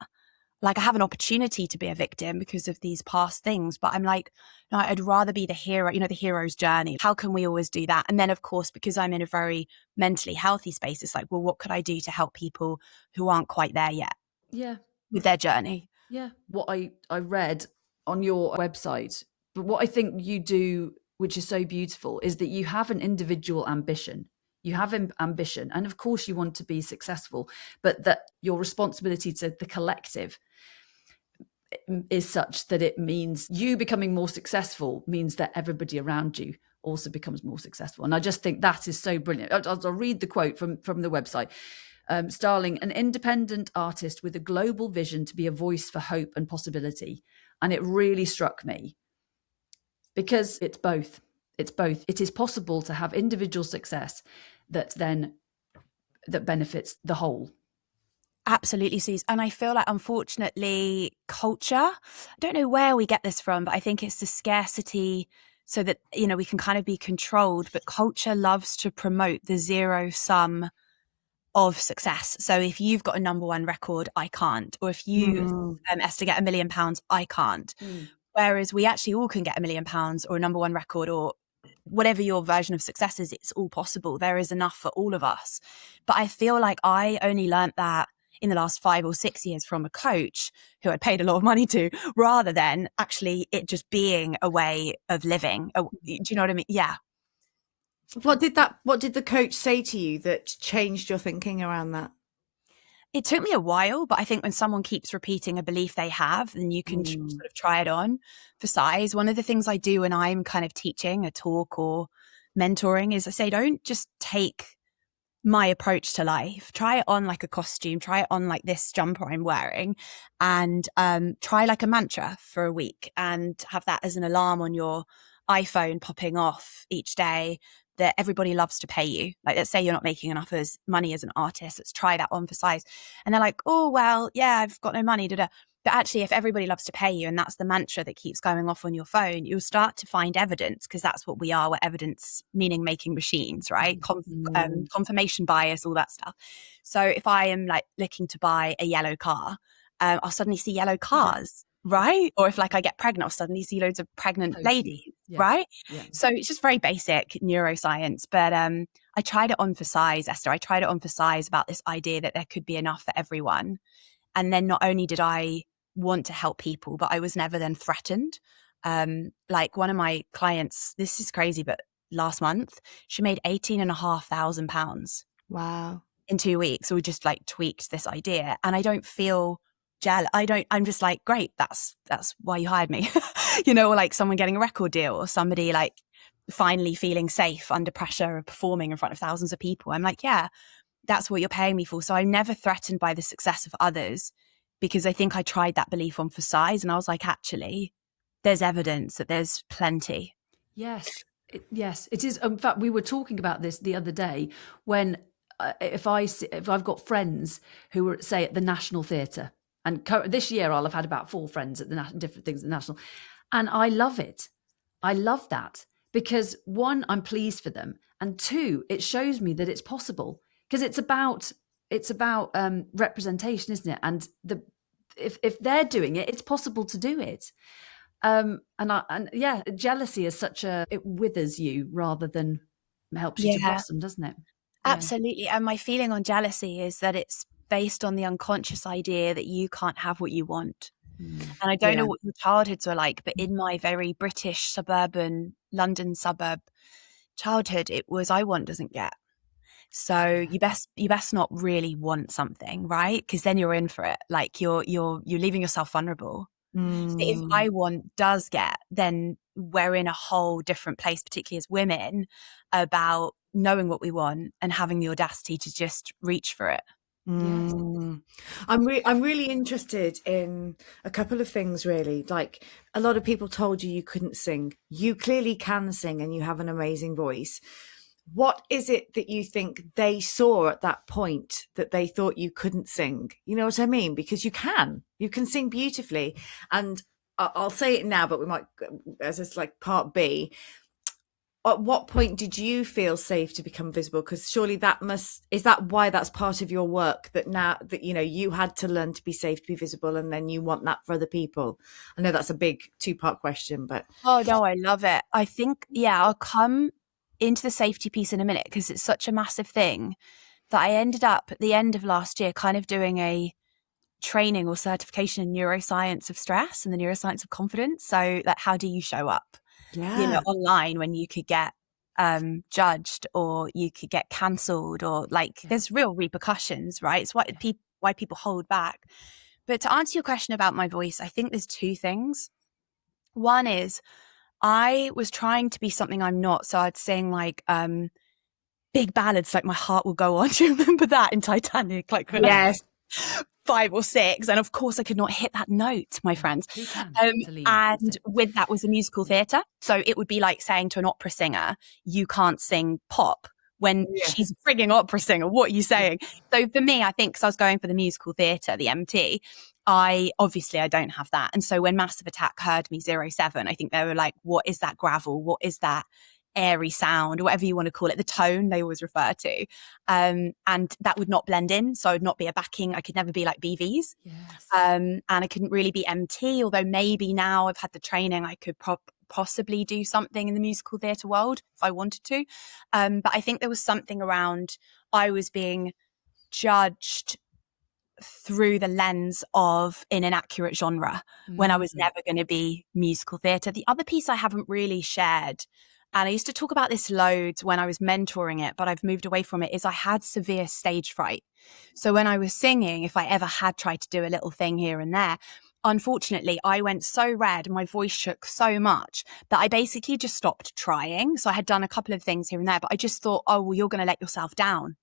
Like I have an opportunity to be a victim because of these past things, but I'm like, no, I'd rather be the hero, the hero's journey. How can we always do that? And then of course, because I'm in a very mentally healthy space, it's like, well, what could I do to help people who aren't quite there yet? Yeah. With their journey. Yeah. What I read on your website, but what I think you do, which is so beautiful, is that you have an individual ambition. You have ambition. And of course you want to be successful, but that your responsibility to the collective is such that it means you becoming more successful means that everybody around you also becomes more successful. And I just think that is so brilliant. I'll read the quote from the website. Starling, an independent artist with a global vision to be a voice for hope and possibility. And it really struck me because it's both. It's both. It is possible to have individual success that benefits the whole. Absolutely, Suze. And I feel like, unfortunately, culture, I don't know where we get this from, but I think it's the scarcity so that, we can kind of be controlled. But culture loves to promote the zero sum of success. So if you've got a #1 record, I can't. Or if you, Esther, get £1 million, I can't. Whereas we actually all can get £1 million or a #1 record or whatever your version of success is, it's all possible. There is enough for all of us. But I feel like I only learned that in the last 5 or 6 years from a coach who I paid a lot of money to, rather than actually it just being a way of living. Do you know what I mean? Yeah. What did the coach say to you that changed your thinking around that? It took me a while, but I think when someone keeps repeating a belief they have, then you can sort of try it on for size. One of the things I do when I'm kind of teaching a talk or mentoring is I say, don't just take my approach to life. Try it on like a costume, try it on like this jumper I'm wearing, and try like a mantra for a week and have that as an alarm on your iPhone popping off each day that everybody loves to pay you. Like, let's say you're not making enough as money as an artist. Let's try that on for size. And they're like, oh, well, yeah, I've got no money. But actually, if everybody loves to pay you and that's the mantra that keeps going off on your phone, you'll start to find evidence, because that's what we are. We're evidence, meaning making machines, right? Confirmation bias, all that stuff. So if I am like looking to buy a yellow car, I'll suddenly see yellow cars. Right? Or if like I get pregnant, I'll suddenly see loads of pregnant ladies, right? Yeah. So it's just very basic neuroscience. But I tried it on for size, Esther. I tried it on for size about this idea that there could be enough for everyone. And then not only did I want to help people, but I was never then threatened. Like one of my clients, this is crazy, but last month she made £18,500 Wow. in 2 weeks. So we just like tweaked this idea, and I don't feel jealous. I'm just like, great, that's why you hired me. You know, or like someone getting a record deal, or somebody like finally feeling safe under pressure of performing in front of thousands of people. I'm like, yeah, that's what you're paying me for. So I'm never threatened by the success of others, because I think I tried that belief on for size, and I was like, actually, there's evidence that there's plenty. Yes, yes, it is. In fact, we were talking about this the other day when if I've got friends who were, say, at the National Theatre, and this year I'll have had about 4 friends at the different things at the National, and I love it. I love that because 1, I'm pleased for them, and 2, it shows me that it's possible, because it's about representation, isn't it? And if they're doing it, it's possible to do it. And yeah, jealousy is it withers you rather than helps you to blossom, doesn't it? Yeah. Absolutely. And my feeling on jealousy is that it's based on the unconscious idea that you can't have what you want. And I don't know what your childhoods were like, but in my very British suburban London suburb childhood, it was I want doesn't get. So you best not really want something, right? Because then you're in for it. Like you're leaving yourself vulnerable. So if I want does get, then we're in a whole different place, particularly as women, about knowing what we want and having the audacity to just reach for it. Yes. I'm really interested in a couple of things, really. Like, a lot of people told you couldn't sing. You clearly can sing and you have an amazing voice. What is it that you think they saw at that point that they thought you couldn't sing? You know what I mean? Because you can sing beautifully. And I'll say it now, but we might, as it's like part B, at what point did you feel safe to become visible? Because surely is that why that's part of your work, that now that, you know, you had to learn to be safe to be visible, and then you want that for other people? I know that's a big 2-part question, but. Oh, no, I love it. I think, I'll come into the safety piece in a minute, because it's such a massive thing that I ended up at the end of last year kind of doing a training or certification in neuroscience of stress and the neuroscience of confidence. So like, how do you show up, you know, online when you could get judged, or you could get cancelled, or like there's real repercussions, right? It's why people hold back. But to answer your question about my voice, I think there's 2 things. One is I was trying to be something I'm not. So I'd sing like big ballads like My Heart Will Go On. Do you remember that in Titanic? Like when I was 5 or 6. And of course I could not hit that note, my friends. And with that was a musical theatre. So it would be like saying to an opera singer, you can't sing pop when she's a frigging opera singer. What are you saying? So for me, I think, because I was going for the musical theatre, the MT, I don't have that. And so when Massive Attack heard me 07, I think they were like, what is that gravel? What is that airy sound, or whatever you want to call it, the tone they always refer to. And that would not blend in. So I would not be a backing. I could never be like BVs. And I couldn't really be MT, although maybe now I've had the training, I could possibly do something in the musical theatre world if I wanted to. But I think there was something around, I was being judged through the lens of in an accurate genre when I was never going to be musical theatre. The other piece I haven't really shared, and I used to talk about this loads when I was mentoring it, but I've moved away from it, is I had severe stage fright. So when I was singing, if I ever had tried to do a little thing here and there, unfortunately, I went so red, my voice shook so much that I basically just stopped trying. So I had done a couple of things here and there, but I just thought, oh, well, you're going to let yourself down.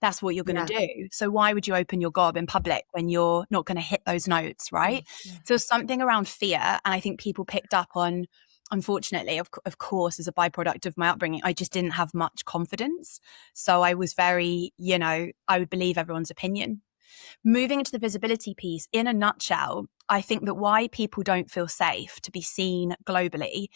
That's what you're going to do. So why would you open your gob in public when you're not going to hit those notes, right? So something around fear. And I think people picked up on, unfortunately, of course, as a byproduct of my upbringing, I just didn't have much confidence. So I was very, I would believe everyone's opinion. Moving into the visibility piece, in a nutshell, I think that why people don't feel safe to be seen globally,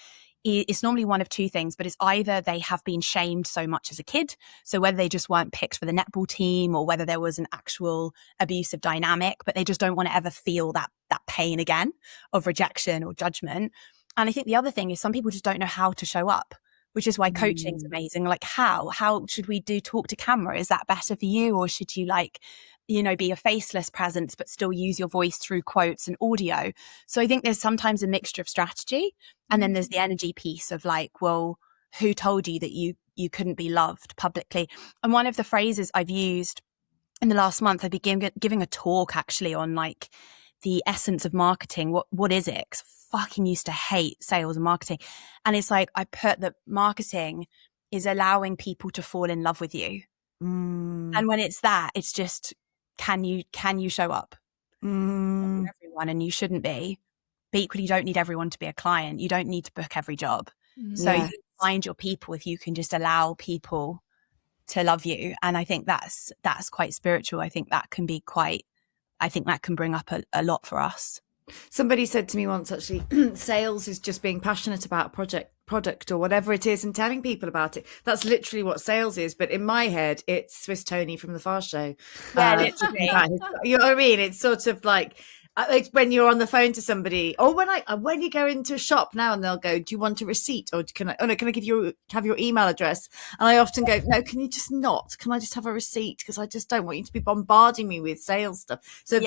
it's normally one of 2 things, but it's either they have been shamed so much as a kid, so whether they just weren't picked for the netball team, or whether there was an actual abusive dynamic, but they just don't want to ever feel that pain again of rejection or judgment. And I think the other thing is some people just don't know how to show up, which is why coaching is amazing. Like how should we talk to camera? Is that better for you, or should you like be a faceless presence, but still use your voice through quotes and audio. So I think there's sometimes a mixture of strategy. And then there's the energy piece of like, well, who told you that you couldn't be loved publicly? And one of the phrases I've used in the last month, I began giving a talk actually on like the essence of marketing. What is it? 'Cause I fucking used to hate sales and marketing. And it's like, I put that marketing is allowing people to fall in love with you. And when it's that, it's just, can you show up for everyone? And you shouldn't be. But equally, you don't need everyone to be a client. You don't need to book every job. So you find your people if you can just allow people to love you. And I think that's quite spiritual. I think that can bring up a lot for us. Somebody said to me once, actually, sales is just being passionate about a product or whatever it is and telling people about it. That's literally what sales is. But in my head, it's Swiss Tony from the Far Show. Yeah, literally. You know what I mean? It's sort of like when you're on the phone to somebody, or when you go into a shop now and they'll go, do you want a receipt, or can I have your email address? And I often go, no, can you just not? Can I just have a receipt? Because I just don't want you to be bombarding me with sales stuff. So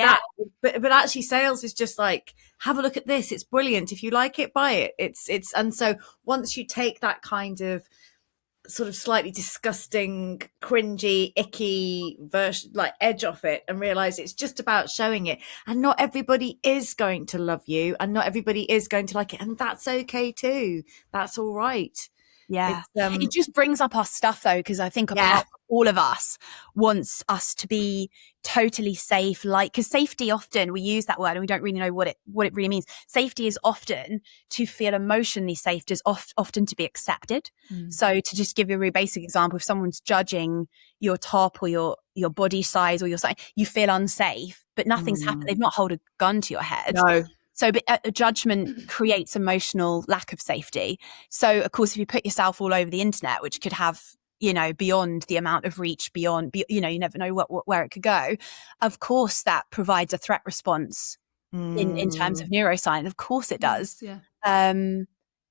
but actually sales is just like, have a look at this. It's brilliant. If you like it, buy it. It's and so once you take that kind of sort of slightly disgusting, cringy, icky version, like edge off it, and realize it's just about showing it, and not everybody is going to love you and not everybody is going to like it, and that's okay too. That's all right. Yeah. It just brings up our stuff though, because I think a part of all of us wants us to be totally safe, like, because safety, often we use that word and we don't really know what it really means. Safety is often to feel emotionally safe, is often to be accepted. So to just give you a really basic example, if someone's judging your top or your body size or your size, you feel unsafe, but nothing's happened. They've not held a gun to your head. No. So a judgment creates emotional lack of safety. So of course, if you put yourself all over the internet, which could have, beyond the amount of reach, beyond, you never know where it could go. Of course, that provides a threat response in terms of neuroscience. Of course it does. Yeah.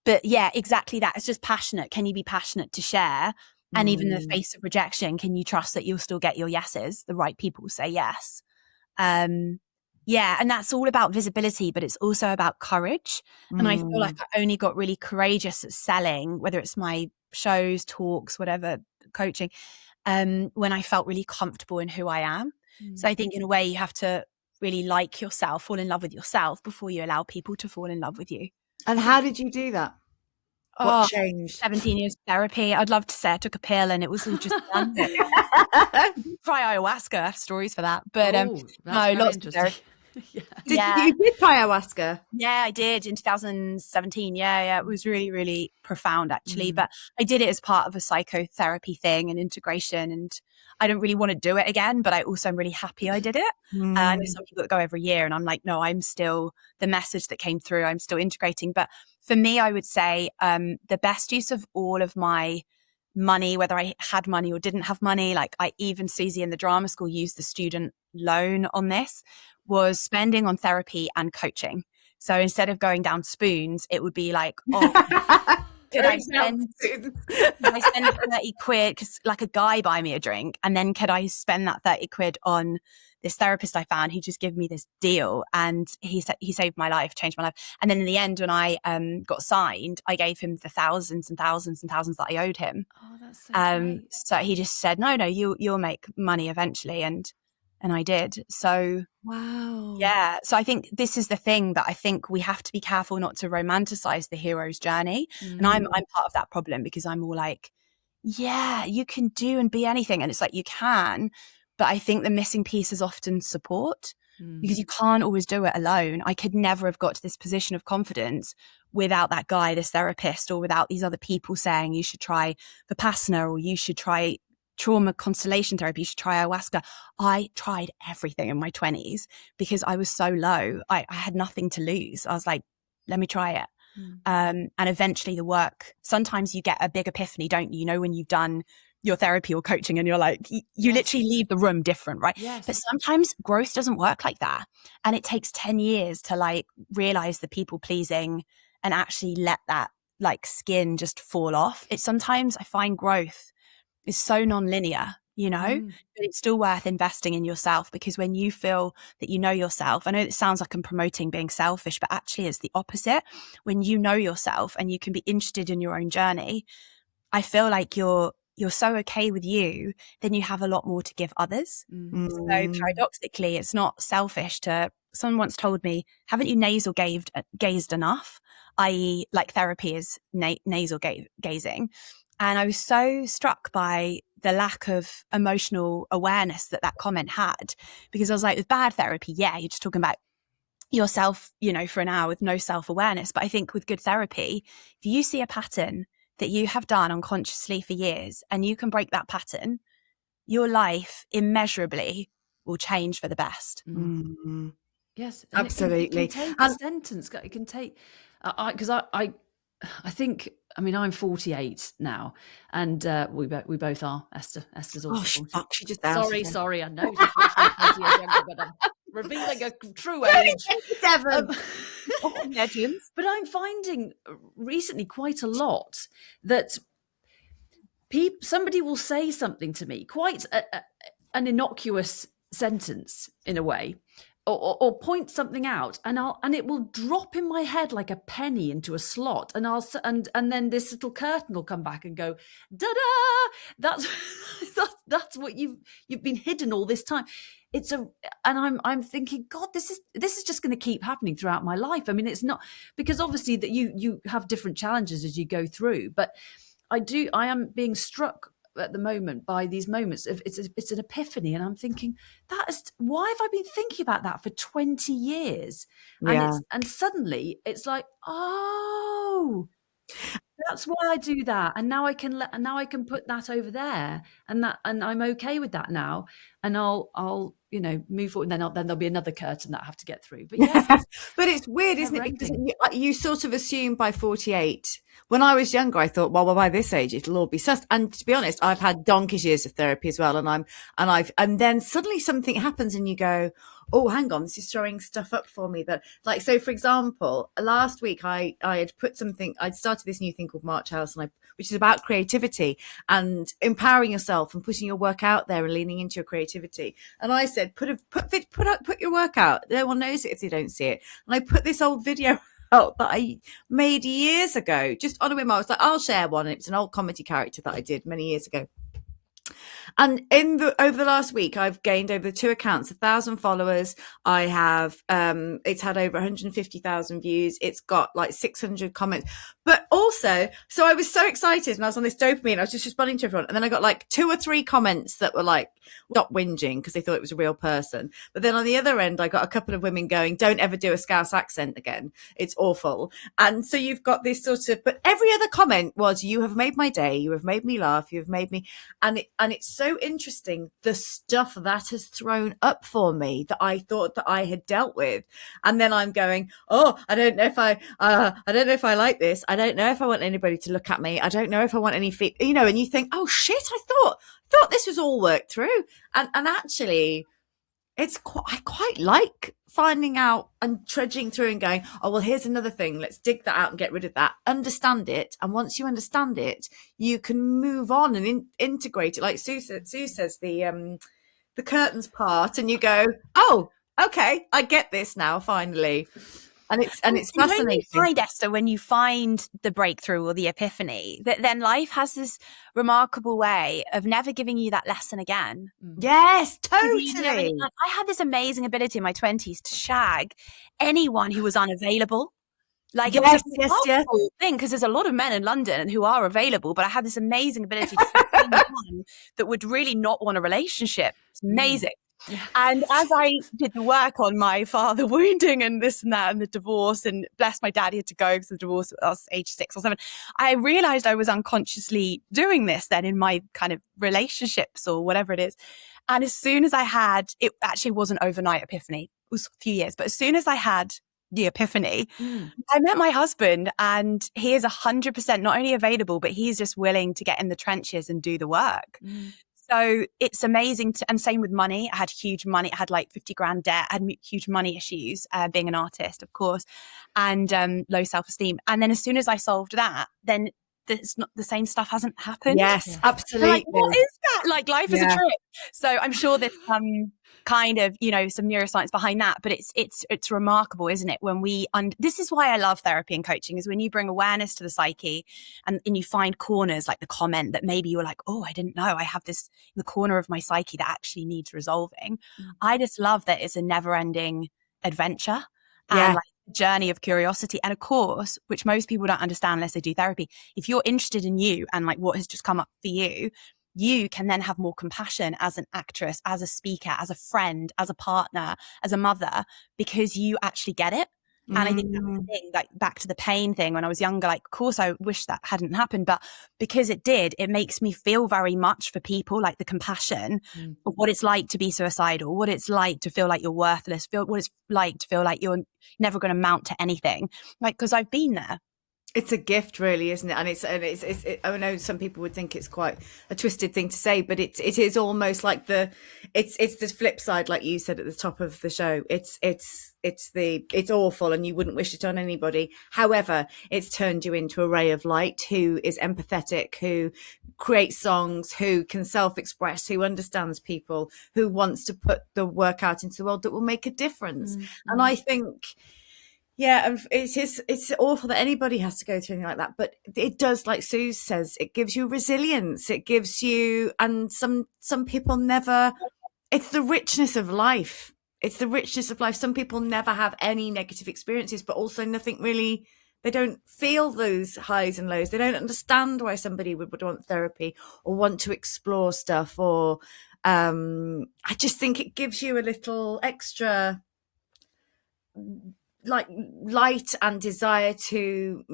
But yeah, exactly that. It's just passionate. Can you be passionate to share? And even in the face of rejection, can you trust that you'll still get your yeses? The right people will say yes. Yeah, and that's all about visibility, but it's also about courage. And I feel like I only got really courageous at selling, whether it's my shows, talks, whatever, coaching, when I felt really comfortable in who I am. So I think in a way you have to really like yourself, fall in love with yourself before you allow people to fall in love with you. And how did you do that? What changed? 17 years of therapy. I'd love to say I took a pill and it was all just done. Try ayahuasca. I have stories for that. But no, lots of therapy. You did try ayahuasca? Yeah, I did in 2017. Yeah. It was really, really profound, actually. But I did it as part of a psychotherapy thing and integration. And I don't really want to do it again, but I also am really happy I did it. I know some people that go every year and I'm like, no, I'm still the message that came through. I'm still integrating. But for me, I would say the best use of all of my money, whether I had money or didn't have money, like even Susie in the drama school used the student loan on this, was spending on therapy and coaching. So instead of going down spoons, it would be like, could I spend 30 quid, because like a guy buy me a drink, and then could I spend that 30 quid on this therapist I found who just gave me this deal, and he saved my life, changed my life. And then in the end, when I got signed, I gave him the thousands and thousands and thousands that I owed him. Oh, that's so great. So he just said, no, you'll make money eventually, and I did. So wow. Yeah. So I think this is the thing, that I think we have to be careful not to romanticize the hero's journey. And I'm part of that problem, because I'm all like, yeah, you can do and be anything. And it's like, you can, but I think the missing piece is often support, because you can't always do it alone. I could never have got to this position of confidence without that guy, this therapist, or without these other people saying you should try Vipassana, or you should try trauma constellation therapy, you should try ayahuasca. I tried everything in my 20s because I was so low. I had nothing to lose. I was like, let me try it. And eventually the work, sometimes you get a big epiphany, don't you? You know, when you've done your therapy or coaching and you're like, you literally leave the room different, right? Yes. But sometimes growth doesn't work like that. And it takes 10 years to like realize the people pleasing and actually let that like skin just fall off. It's sometimes I find growth is so non-linear, but it's still worth investing in yourself, because when you feel that you know yourself, I know it sounds like I'm promoting being selfish, but actually it's the opposite. When you know yourself and you can be interested in your own journey, I feel like you're so okay with you, then you have a lot more to give others. So paradoxically, it's not selfish to, someone once told me, haven't you nasal gazed enough? I.e. like therapy is nasal gazing. And I was so struck by the lack of emotional awareness that comment had, because I was like, with bad therapy, yeah, you're just talking about yourself, for an hour with no self-awareness. But I think with good therapy, if you see a pattern that you have done unconsciously for years and you can break that pattern, your life immeasurably will change for the best. Yes, and absolutely. It can take a sentence. It can take, because I think, I mean, I'm 48 now, and we both are. Esther's also 40. Fuck, she just sorry, I know she's 40 years younger, but I'm revealing a true age. 27. Legends. But I'm finding recently quite a lot that somebody will say something to me, quite an innocuous sentence in a way, or point something out, and it will drop in my head like a penny into a slot, and then this little curtain will come back and go, da-da! That's what you've been hidden all this time. And I'm thinking, God, this is just going to keep happening throughout my life. I mean, it's not, because obviously that you have different challenges as you go through, but I am being struck at the moment by these moments of it's an epiphany, and I'm thinking, why have I been thinking about that for 20 years? And suddenly it's like, oh, that's why I do that, and now I can put that over there, and I'm okay with that now, and I'll move forward, and then there'll be another curtain that I have to get through. But yes, but it's weird, isn't it? Because you sort of assume by 48. When I was younger, I thought, well, by this age, it'll all be sussed. And to be honest, I've had donkey's years of therapy as well, and then suddenly something happens, and you go, oh, hang on, this is throwing stuff up for me that, like, so for example, last week I had put something, I'd started this new thing called March House, which is about creativity and empowering yourself and putting your work out there and leaning into your creativity. And I said, put your work out. No one knows it if they don't see it. And I put this old video out that I made years ago, just on a whim. I was like, I'll share one. And it's an old comedy character that I did many years ago. And over the last week, I've gained over 2 accounts, 1,000 followers. I have, it's had over 150,000 views. It's got like 600 comments. But also, so I was so excited, and I was on this dopamine. I was just responding to everyone. And then I got like 2 or 3 comments that were like, not whinging because they thought it was a real person. But then on the other end, I got a couple of women going, don't ever do a Scouse accent again. It's awful. And so you've got this sort of, but every other comment was, you have made my day. You have made me laugh. You have made me. And it's so interesting, the stuff that has thrown up for me that I thought that I had dealt with. And then I'm going, oh, I don't know if I don't know if I like this. I don't know if I want anybody to look at me. I don't know if I want any and you think, oh shit, I thought this was all worked through. And actually I quite like finding out and trudging through and going, oh, well, here's another thing. Let's dig that out and get rid of that. Understand it. And once you understand it, you can move on and integrate it. Like Sue says, the curtains part, and you go, oh, okay, I get this now, finally. And it's fascinating. When you find, Esther, when you find the breakthrough or the epiphany, that then life has this remarkable way of never giving you that lesson again. Yes, totally. I had this amazing ability in my 20s to shag anyone who was unavailable. Like, it was a powerful thing, because there's a lot of men in London who are available, but I had this amazing ability to shag anyone that would really not want a relationship. It's amazing. Yeah. And as I did the work on my father wounding and this and that and the divorce, and bless my dad, he had to go because the divorce, I was age 6 or 7, I realized I was unconsciously doing this then in my kind of relationships or whatever it is. And as soon as I had, it actually was an overnight epiphany, it was a few years, but as soon as I had the epiphany, I met my husband, and he is 100% not only available, but he's just willing to get in the trenches and do the work. So it's amazing. And same with money. I had huge money. I had like 50 grand debt. I had huge money issues, being an artist, of course, and low self-esteem. And then as soon as I solved that, then it's not the same stuff hasn't happened. Yes, Yeah. absolutely. Like, what is that? Like, life is a Yeah. trip. So I'm sure there's kind of, you know, some neuroscience behind that, but it's remarkable, isn't it? When this is why I love therapy and coaching, is when you bring awareness to the psyche and you find corners, like the comment that maybe you're like, oh, I didn't know I have this in the corner of my psyche that actually needs resolving. I just love that it's a never ending adventure and like a journey of curiosity. And of course, which most people don't understand unless they do therapy, if you're interested in you and like what has just come up for you, you can then have more compassion as an actress, as a speaker, as a friend, as a partner, as a mother, because you actually get it. And I think that's the thing, like back to the pain thing when I was younger, like, of course, I wish that hadn't happened, but because it did, it makes me feel very much for people, like the compassion of what it's like to be suicidal, what it's like to feel like you're worthless, what it's like to feel like you're never going to amount to anything. Like, because I've been there. It's a gift, really, isn't it? And it's I know some people would think it's quite a twisted thing to say, but it is almost like it's the flip side, like you said at the top of the show. It's awful, and you wouldn't wish it on anybody. However, it's turned you into a ray of light who is empathetic, who creates songs, who can self-express, who understands people, who wants to put the work out into the world that will make a difference. And I think. Yeah, and it's awful that anybody has to go through anything like that, but it does, like Suze says, it gives you resilience. It gives you, and some people never. It's the richness of life. It's the richness of life. Some people never have any negative experiences, but also nothing really. They don't feel those highs and lows. They don't understand why somebody would want therapy or want to explore stuff. Or I just think it gives you a little extra. Like light and desire to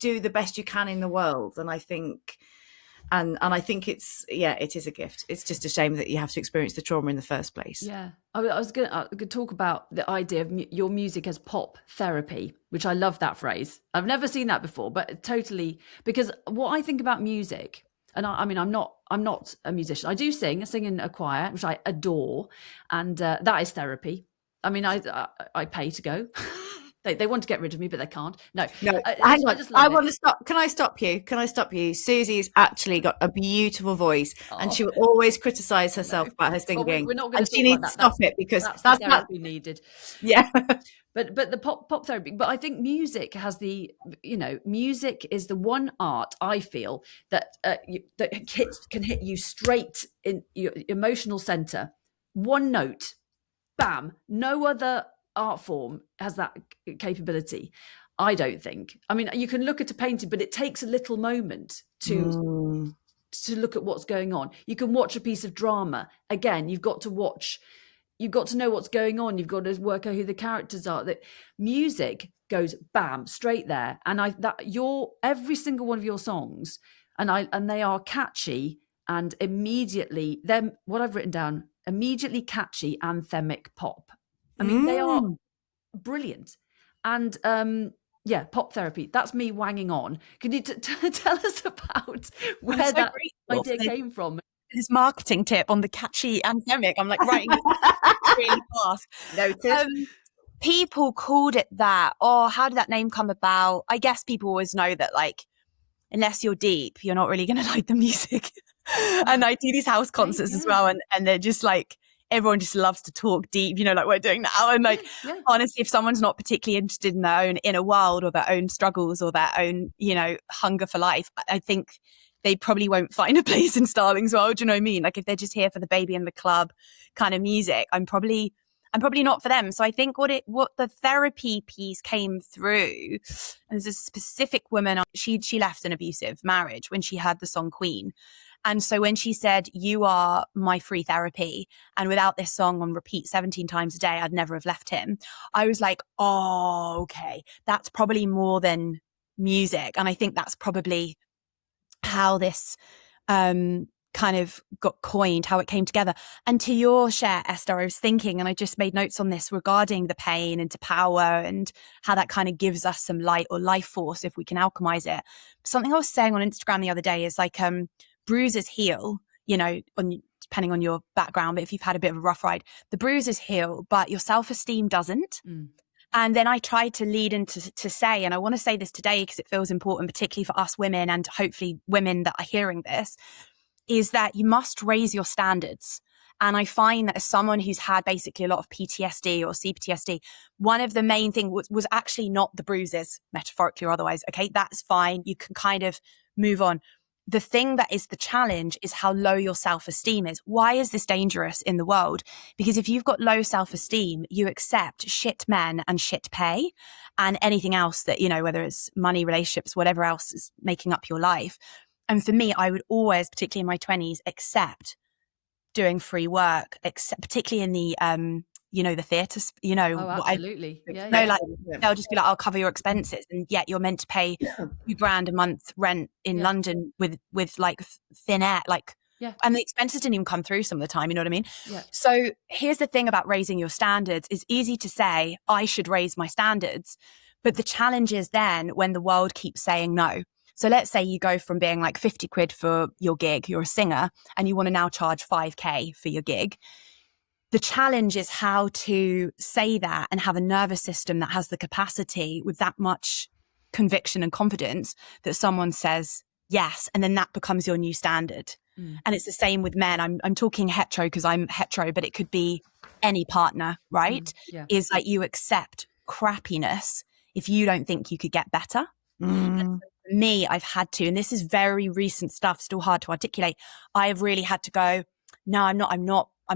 do the best you can in the world, and I think and I think it is a gift. It's just a shame that you have to experience the trauma in the first place. Yeah, I was going to talk about the idea of your music as pop therapy, which I love that phrase. I've never seen that before, but totally, because what I think about music, and I mean, I'm not a musician. I do sing in a choir, which I adore, and that is therapy. I mean, I pay to go. They want to get rid of me, but they can't. No. Hang on. I want to stop. Can I stop you? Susie's actually got a beautiful voice, and she will always criticise herself about her singing. We're not going to. And she needs to stop it because that's therapy needed. Yeah. But the pop therapy. But I think music has music is the one art I feel that can hit you straight in your emotional center. One note. Bam. No other art form has that capability, I don't think. I mean, you can look at a painting, but it takes a little moment to look at what's going on. You can watch a piece of drama. Again, you've got to know what's going on. You've got to work out who the characters are. That music goes bam straight there, and every single one of your songs, and they are catchy and immediately what I've written down. Immediately catchy anthemic pop. I mean, they are brilliant. And pop therapy. That's me wanging on. Can you tell us about where that idea came from? This marketing tip on the catchy anthemic. I'm like writing this really fast. Noted. People called it that. Oh, how did that name come about? I guess people always know that, like, unless you're deep, you're not really going to like the music. And I do these house concerts as well, and they're just like, everyone just loves to talk deep, like we're doing now. And like, honestly, if someone's not particularly interested in their own inner world or their own struggles or their own, hunger for life, I think they probably won't find a place in Starling's world. Do you know what I mean? Like, if they're just here for the baby in the club kind of music, I'm probably not for them. So I think what the therapy piece came through, and there's a specific woman, she left an abusive marriage when she heard the song Queen. And so when she said, "You are my free therapy," and without this song on repeat 17 times a day, I'd never have left him, I was like, oh, okay, that's probably more than music. And I think that's probably how this kind of got coined, how it came together. And to your share, Esther, I was thinking, and I just made notes on this regarding the pain into power and how that kind of gives us some light or life force if we can alchemize it. Something I was saying on Instagram the other day is like, bruises heal, depending on your background, but if you've had a bit of a rough ride, the bruises heal, but your self-esteem doesn't. And then I tried to lead into to say, and I want to say this today because it feels important, particularly for us women and hopefully women that are hearing this, is that you must raise your standards. And I find that as someone who's had basically a lot of PTSD or CPTSD, one of the main things was actually not the bruises, metaphorically or otherwise. Okay, that's fine. You can kind of move on. The thing that is the challenge is how low your self-esteem is. Why is this dangerous in the world? Because if you've got low self-esteem, you accept shit men and shit pay and anything else that, you know, whether it's money, relationships, whatever else is making up your life. And for me, I would always, particularly in my 20s, accept doing free work, except particularly in the, you know, the theatres, you know. Oh, absolutely. Yeah, No, yeah. like they'll just be like, I'll cover your expenses, and yet you're meant to pay £2,000 a month rent in London with like thin air, like, and the expenses didn't even come through some of the time. You know what I mean? Yeah. So here's the thing about raising your standards: it's easy to say I should raise my standards, but the challenge is then when the world keeps saying no. So let's say you go from being like 50 quid for your gig, you're a singer, and you want to now charge 5k for your gig. The challenge is how to say that and have a nervous system that has the capacity with that much conviction and confidence that someone says yes, and then that becomes your new standard. And it's the same with men. I'm talking hetero because I'm hetero, but it could be any partner, right? Is like you accept crappiness if you don't think you could get better. And for me, I've had to, and this is very recent stuff, still hard to articulate. I have really had to go, no, I'm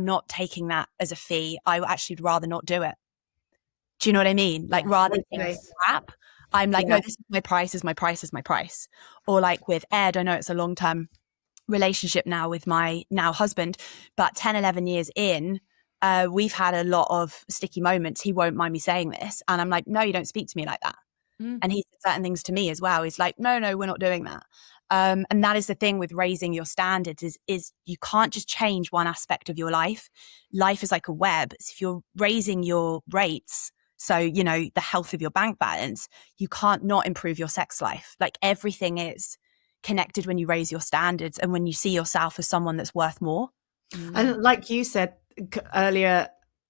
not taking that as a fee. I actually would rather not do it. Do you know what I mean? Like rather than crap, I'm like, no, this is my price, is my price, is my price. Or like with Ed, I know it's a long-term relationship now with my now husband, but 10, 11 years in, we've had a lot of sticky moments. He won't mind me saying this. And I'm like, no, you don't speak to me like that. And he said certain things to me as well. He's like, no, we're not doing that. And that is the thing with raising your standards is you can't just change one aspect of your life. Life is like a web. So if you're raising your rates, so, you know, the health of your bank balance, you can't not improve your sex life. Like everything is connected when you raise your standards and when you see yourself as someone that's worth more. And like you said earlier,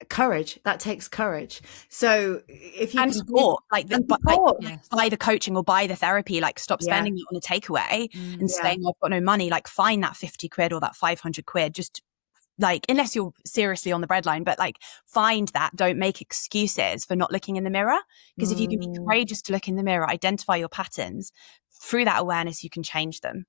courage, that takes courage. So if you and can support, buy the coaching or buy the therapy, like stop spending it on a takeaway and saying I've got no money, like find that 50 quid or that 500 quid, just like, unless you're seriously on the breadline, but like find that. Don't make excuses for not looking in the mirror, because if you can be courageous to look in the mirror, identify your patterns, through that awareness you can change them.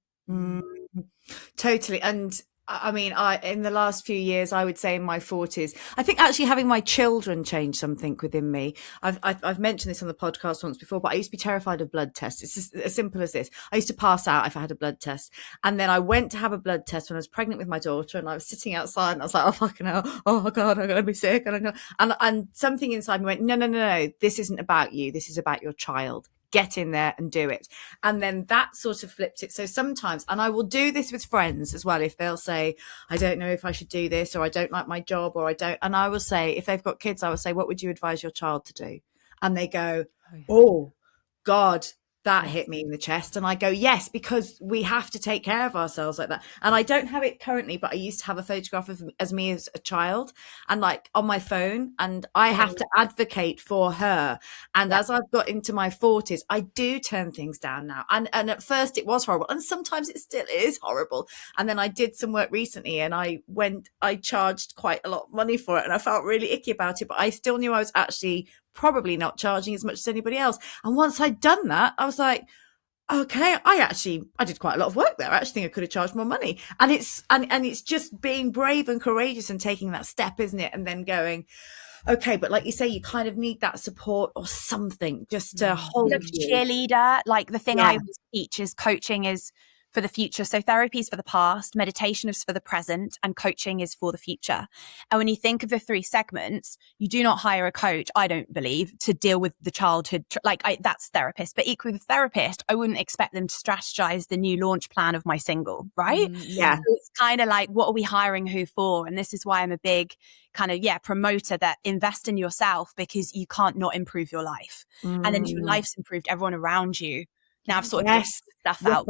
Totally. And I mean, in the last few years, I would say in my 40s, I think actually having my children changed something within me. I've mentioned this on the podcast once before, but I used to be terrified of blood tests. It's just as simple as this. I used to pass out if I had a blood test. And then I went to have a blood test when I was pregnant with my daughter, and I was sitting outside and I was like, oh, fucking hell. Oh God, I'm going to be sick. And something inside me went, no, this isn't about you. This is about your child. Get in there and do it. And then that sort of flipped it. So sometimes, and I will do this with friends as well, if they'll say, I don't know if I should do this, or I don't like my job, or I don't. And I will say, if they've got kids, I will say, what would you advise your child to do? And they go, oh God, that hit me in the chest. And I go, yes, because we have to take care of ourselves like that. And I don't have it currently, but I used to have a photograph of me as a child, and like on my phone, and I have to advocate for her. And as I've got into my 40s, I do turn things down now. And at first it was horrible, and sometimes it still is horrible. And then I did some work recently, and I charged quite a lot of money for it, and I felt really icky about it, but I still knew I was actually probably not charging as much as anybody else. And once I'd done that, I was like, okay, I did quite a lot of work there. I actually think I could have charged more money. And it's just being brave and courageous and taking that step, isn't it? And then going, okay, but like you say, you kind of need that support or something just to hold you. Cheerleader. Like the thing I always teach is coaching is for the future. So therapy is for the past, meditation is for the present, and coaching is for the future. And when you think of the three segments, you do not hire a coach, I don't believe, to deal with the childhood. That's therapist. But equally with therapist, I wouldn't expect them to strategize the new launch plan of my single, right? Yeah. So it's kind of like, what are we hiring who for? And this is why I'm a big kind of, promoter that invest in yourself, because you can't not improve your life. And then if your life's improved, everyone around you, now I've sort of stuff out.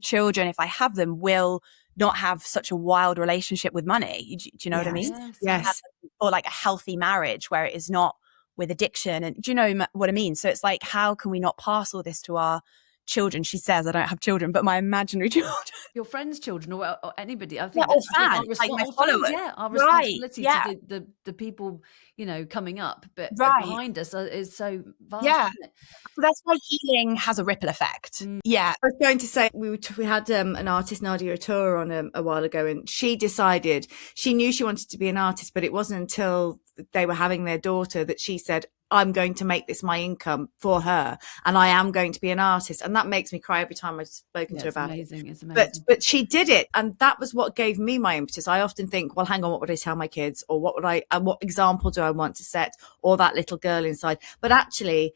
Children, if I have them, will not have such a wild relationship with money. Do you know what I mean? Yes. Or like a healthy marriage where it is not with addiction. And do you know what I mean? So it's like, how can we not pass all this to our children? She says, I don't have children, but my imaginary children. Your friends' children or anybody. I think, Yeah, or I think fans, like my fans, followers. yeah, our Right, responsibility yeah. to the people, you know, coming up, but Right. behind us is so vast. Yeah. Isn't it? So that's why healing has a ripple effect. Yeah. I was going to say we had an artist, Nadia Tour, on a while ago, and she decided she knew she wanted to be an artist, but it wasn't until they were having their daughter that she said, I'm going to make this my income for her, and I am going to be an artist. And that makes me cry every time I've spoken to her about It's amazing. But she did it, and that was what gave me my impetus. I often think, well, hang on, what would I tell my kids, or what example do I want to set, or that little girl inside? But actually,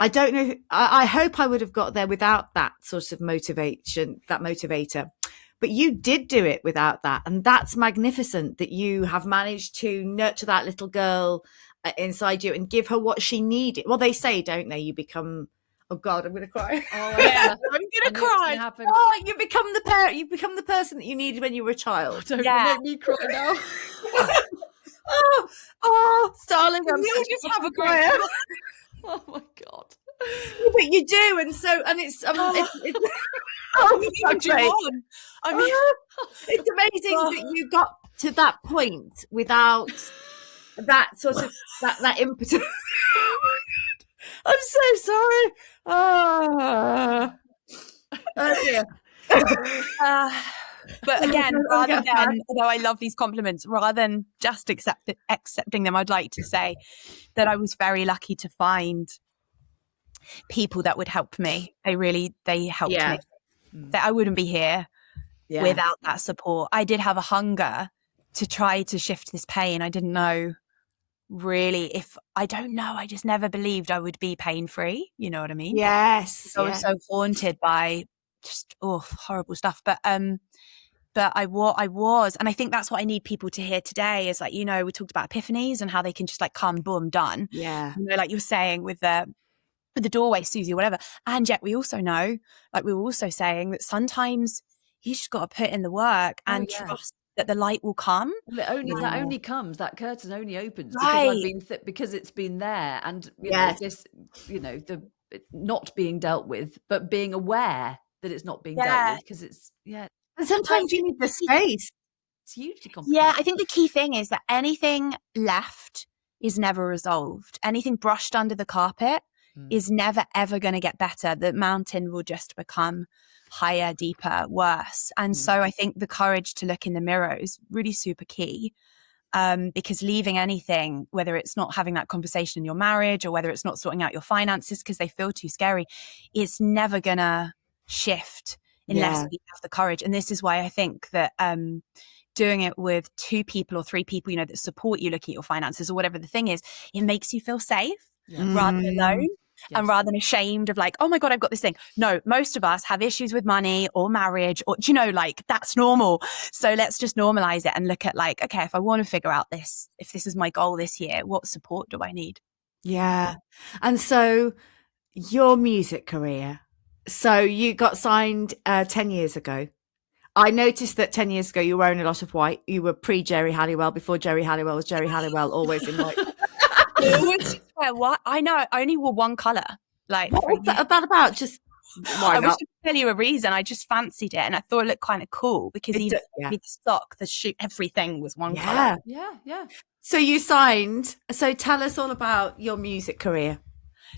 I don't know. I hope I would have got there without that sort of motivation, that motivator. But you did do it without that. And that's magnificent that you have managed to nurture that little girl inside you and give her what she needed. Well, they say, don't they? You become, oh God, I'm going to cry. Oh, yeah. I'm going to cry. Oh, you become the parent. You become the person that you needed when you were a child. Don't make me cry now. oh, Starling, We'll just have a great Oh my God. But you do, and it's it's it's amazing that you got to that point without that sort of that impetus. I'm so sorry. Oh dear. But again, rather than, although I love these compliments, rather than just accepting them, I'd like to say that I was very lucky to find people that would help me. They helped me. That I wouldn't be here without that support. I did have a hunger to try to shift this pain. I didn't know really I just never believed I would be pain-free. You know what I mean? Yes. I was so haunted by just horrible stuff. But I was, and I think that's what I need people to hear today is, like, you know, we talked about epiphanies and how they can just like come, boom, done. Yeah. You know, like you're saying with the doorway, Susie, or whatever. And yet we also know, like we were also saying, that sometimes you just got to put in the work and trust that the light will come. Well, that only comes, that curtain only opens Right. because it's been there, and you know, this, you know, the not being dealt with, but being aware that it's not being dealt with, because it's And sometimes you need the space. It's hugely complicated. Yeah, I think the key thing is that anything left is never resolved. Anything brushed under the carpet is never, ever going to get better. The mountain will just become higher, deeper, worse. And so I think the courage to look in the mirror is really super key, because leaving anything, whether it's not having that conversation in your marriage or whether it's not sorting out your finances because they feel too scary, it's never going to shift unless we have the courage. And this is why I think that doing it with 2 people or 3 people, you know, that support you looking at your finances or whatever the thing is, it makes you feel safe rather than alone. And rather than ashamed of like, oh my God, I've got this thing. No, most of us have issues with money or marriage, or, you know, like that's normal. So let's just normalize it and look at like, okay, if I want to figure out this, if this is my goal this year, what support do I need? Yeah. And so your music career, so you got signed 10 years ago. I noticed that 10 years ago you were wearing a lot of white. You were pre-Jerry Halliwell, before Jerry Halliwell was Jerry Halliwell, always in white. What? I know, I only wore one colour. Like, what was that about? Just why I not? wish I could tell you a reason. I just fancied it, and I thought it looked kind of cool because even the sock, the shoe, everything was one colour. Yeah. So you signed. So tell us all about your music career.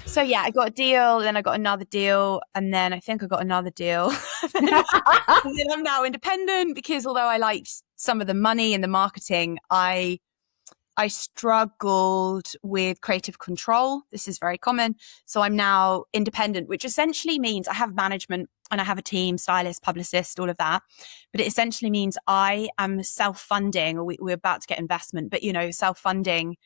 So yeah, I got a deal, then I got another deal, and then I think I got another deal. And then I'm now independent because although I liked some of the money and the marketing, I struggled with creative control. This is very common. So I'm now independent, which essentially means I have management and I have a team, stylist, publicist, all of that. But it essentially means I am self-funding, or we're about to get investment, but, you know, self-funding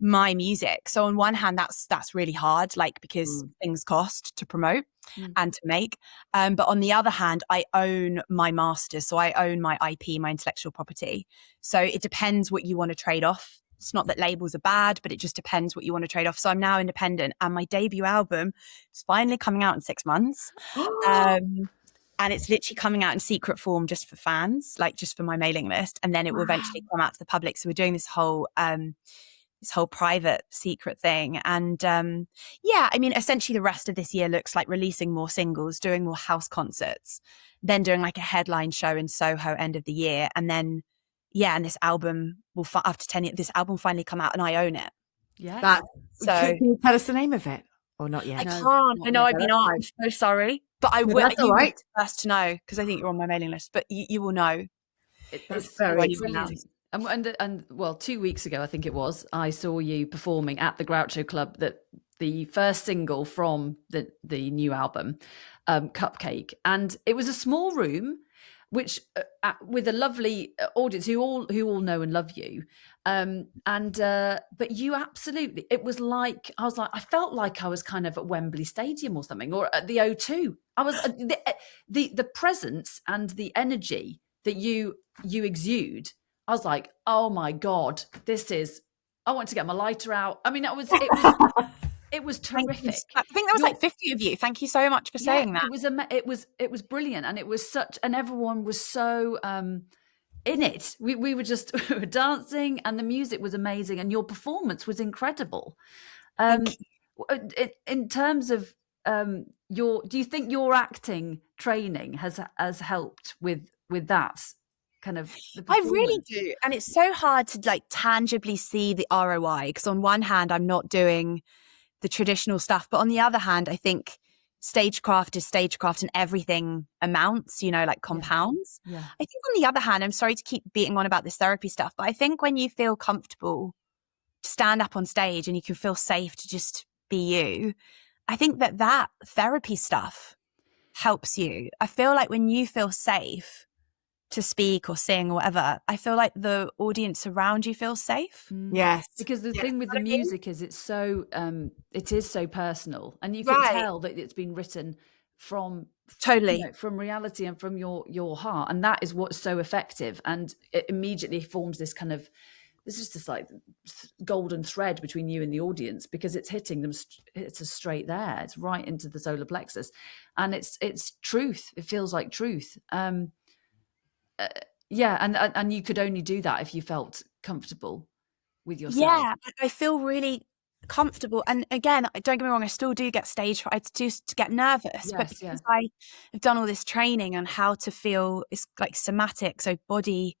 my music. So on one hand, that's really hard, like, because things cost to promote and to make. But on the other hand, I own my masters. So I own my IP, my intellectual property. So it depends what you want to trade off. It's not that labels are bad, but it just depends what you want to trade off. So I'm now independent, and my debut album is finally coming out in 6 months. And it's literally coming out in secret form just for fans, like just for my mailing list. And then it will eventually come out to the public. So we're doing this whole this whole private secret thing. And yeah, I mean, essentially the rest of this year looks like releasing more singles, doing more house concerts, then doing like a headline show in Soho end of the year. And then, yeah, and this album will, after 10 years, this album will finally come out and I own it. Yeah. So Can you tell us the name of it or not yet? I No, can't. not I know yet. I've been on. I'm so sorry. But I No, will. that's all You will be right. the first to know because I think you're on my mailing list, but you will know. That's It's very brilliant. And well, 2 weeks ago, I think it was, I saw you performing at the Groucho Club, that the first single from the new album, Cupcake, and it was a small room, which with a lovely audience who all know and love you, but you absolutely, it was like, I felt like I was kind of at Wembley Stadium or something, or at the O2. I was the presence and the energy that you exude. I was like, oh my God, I want to get my lighter out. I mean, it was terrific. I think there was like 50 of you. Thank you so much for saying that. It was brilliant, and it was and everyone was so in it. We were just we were dancing, and the music was amazing, and your performance was incredible. In terms of do you think your acting training has helped with that kind of? I really do. And it's so hard to like tangibly see the ROI, because on one hand, I'm not doing the traditional stuff, but on the other hand, I think stagecraft is stagecraft and everything amounts, like compounds. Yeah. I think on the other hand, I'm sorry to keep beating on about this therapy stuff, but I think when you feel comfortable to stand up on stage and you can feel safe to just be you, I think that therapy stuff helps you. I feel like when you feel safe to speak or sing or whatever, I feel like the audience around you feels safe. Yes. Because the thing with the music is it is so personal, and you can tell that it's been written from from reality and from your heart, and that is what's so effective, and it immediately forms this kind of, there's just this like golden thread between you and the audience, because it's hitting them, it's a straight there, it's right into the solar plexus, and it's truth. It feels like truth. And you could only do that if you felt comfortable with yourself. Yeah, I feel really comfortable. And again, don't get me wrong, I still do get stage fright. I do get nervous, but because I have done all this training on how to feel, it's like somatic, so body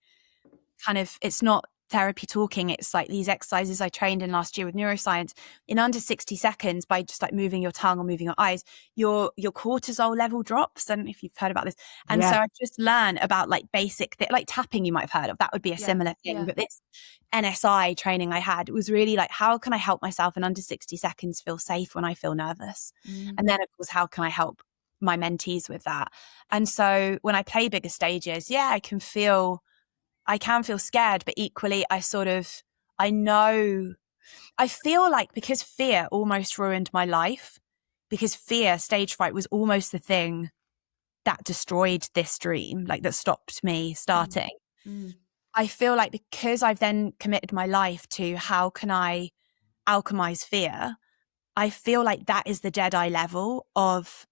kind of, it's not therapy talking, it's like these exercises I trained in last year with neuroscience. In under 60 seconds, by just like moving your tongue or moving your eyes, your cortisol level drops. And if you've heard about this, and so I just learned about like basic like tapping, you might have heard of, that would be a similar thing. But this NSI training I had, it was really like, how can I help myself in under 60 seconds feel safe when I feel nervous? And then of course, how can I help my mentees with that? And so when I play bigger stages, I can feel scared, but equally I feel like, because fear almost ruined my life, because stage fright was almost the thing that destroyed this dream, like that stopped me starting. I feel like because I've then committed my life to how can I alchemize fear, I feel like that is the Deadeye level of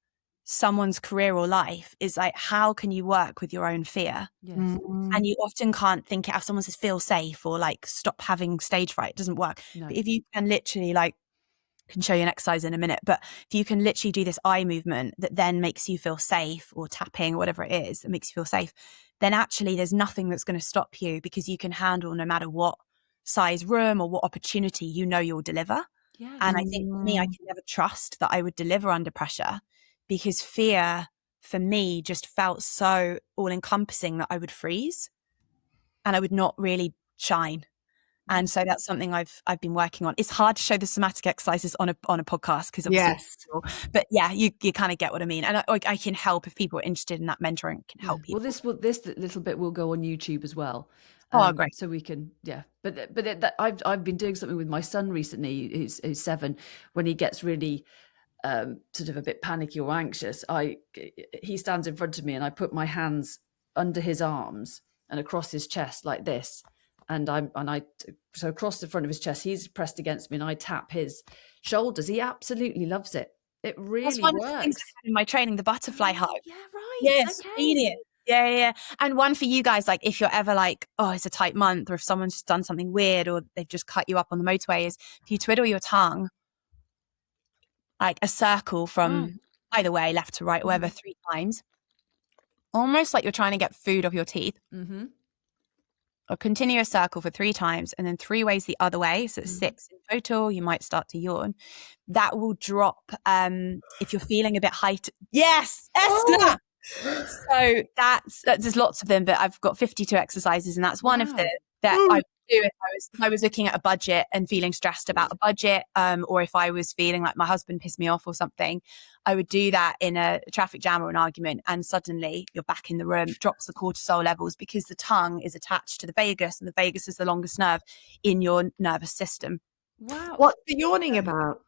someone's career or life, is like, how can you work with your own fear? And you often can't think it, if someone says feel safe or like stop having stage fright, it doesn't work. But if you can literally, like, I can show you an exercise in a minute, but if you can literally do this eye movement that then makes you feel safe, or tapping or whatever it is that makes you feel safe, then actually there's nothing that's going to stop you, because you can handle no matter what size room or what opportunity you'll deliver. And I think for me, I can never trust that I would deliver under pressure, because fear for me just felt so all encompassing that I would freeze and I would not really shine. And so that's something I've been working on. It's hard to show the somatic exercises on a podcast, because but you kind of get what I mean. And I can help if people are interested in that mentoring, can help people. Well, this little bit will go on YouTube as well. Great. So we can, I've been doing something with my son recently, who's 7, when he gets really sort of a bit panicky or anxious. He stands in front of me, and I put my hands under his arms and across his chest like this, so across the front of his chest, he's pressed against me, and I tap his shoulders. He absolutely loves it. It really That's one works. of the things I had in my training, the butterfly hug. Yeah, right. Yes, okay. Yeah. And one for you guys, like if you're ever like, oh, it's a tight month, or if someone's just done something weird, or they've just cut you up on the motorway, is if you twiddle your tongue, like a circle from either way, left to right, whatever, 3 times, almost like you're trying to get food off your teeth. Mm-hmm. Or continue a circle for 3 times and then 3 ways the other way. So it's 6 in total. You might start to yawn. That will drop if you're feeling a bit heightened. Yes, Esther. So there's lots of them, but I've got 52 exercises, and that's one of them that I would do if I was looking at a budget and feeling stressed about a budget, or if I was feeling like my husband pissed me off or something. I would do that in a traffic jam or an argument, and suddenly you're back in the room, drops the cortisol levels, because the tongue is attached to the vagus, and the vagus is the longest nerve in your nervous system. Wow. What's the yawning about?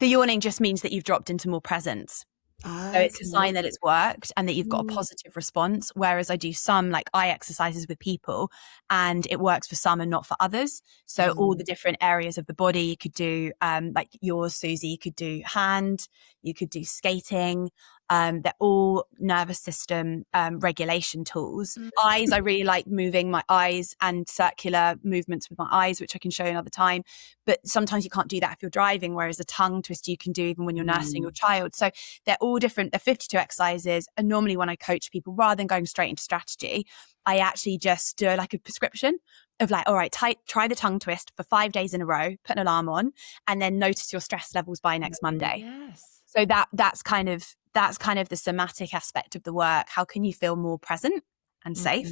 The yawning just means that you've dropped into more presence. So it's a sign that it's worked and that you've got a positive response. Whereas I do some like eye exercises with people, and it works for some and not for others. So all the different areas of the body you could do, like yours, Susie, you could do hand, you could do skating. They're all nervous system regulation tools. Eyes, I really like moving my eyes and circular movements with my eyes, which I can show you another time. But sometimes you can't do that if you're driving, whereas a tongue twist you can do even when you're nursing your child. So they're all different. They're 52 exercises. And normally when I coach people, rather than going straight into strategy, I actually just do like a prescription of like, all right, try the tongue twist for 5 days in a row, put an alarm on, and then notice your stress levels by next Monday. Yes. So that's kind of the somatic aspect of the work. How can you feel more present and safe?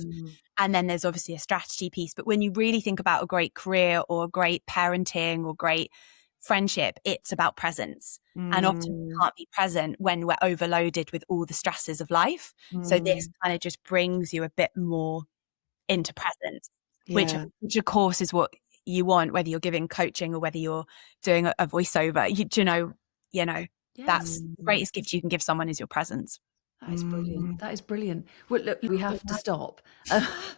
And then there's obviously a strategy piece. But when you really think about a great career or a great parenting or great friendship, it's about presence. And often we can't be present when we're overloaded with all the stresses of life. So this kind of just brings you a bit more into presence, which of course is what you want, whether you're giving coaching or whether you're doing a voiceover. You know. That's the greatest gift you can give someone is your presence. That is brilliant. That is brilliant. Well, look, we have to stop,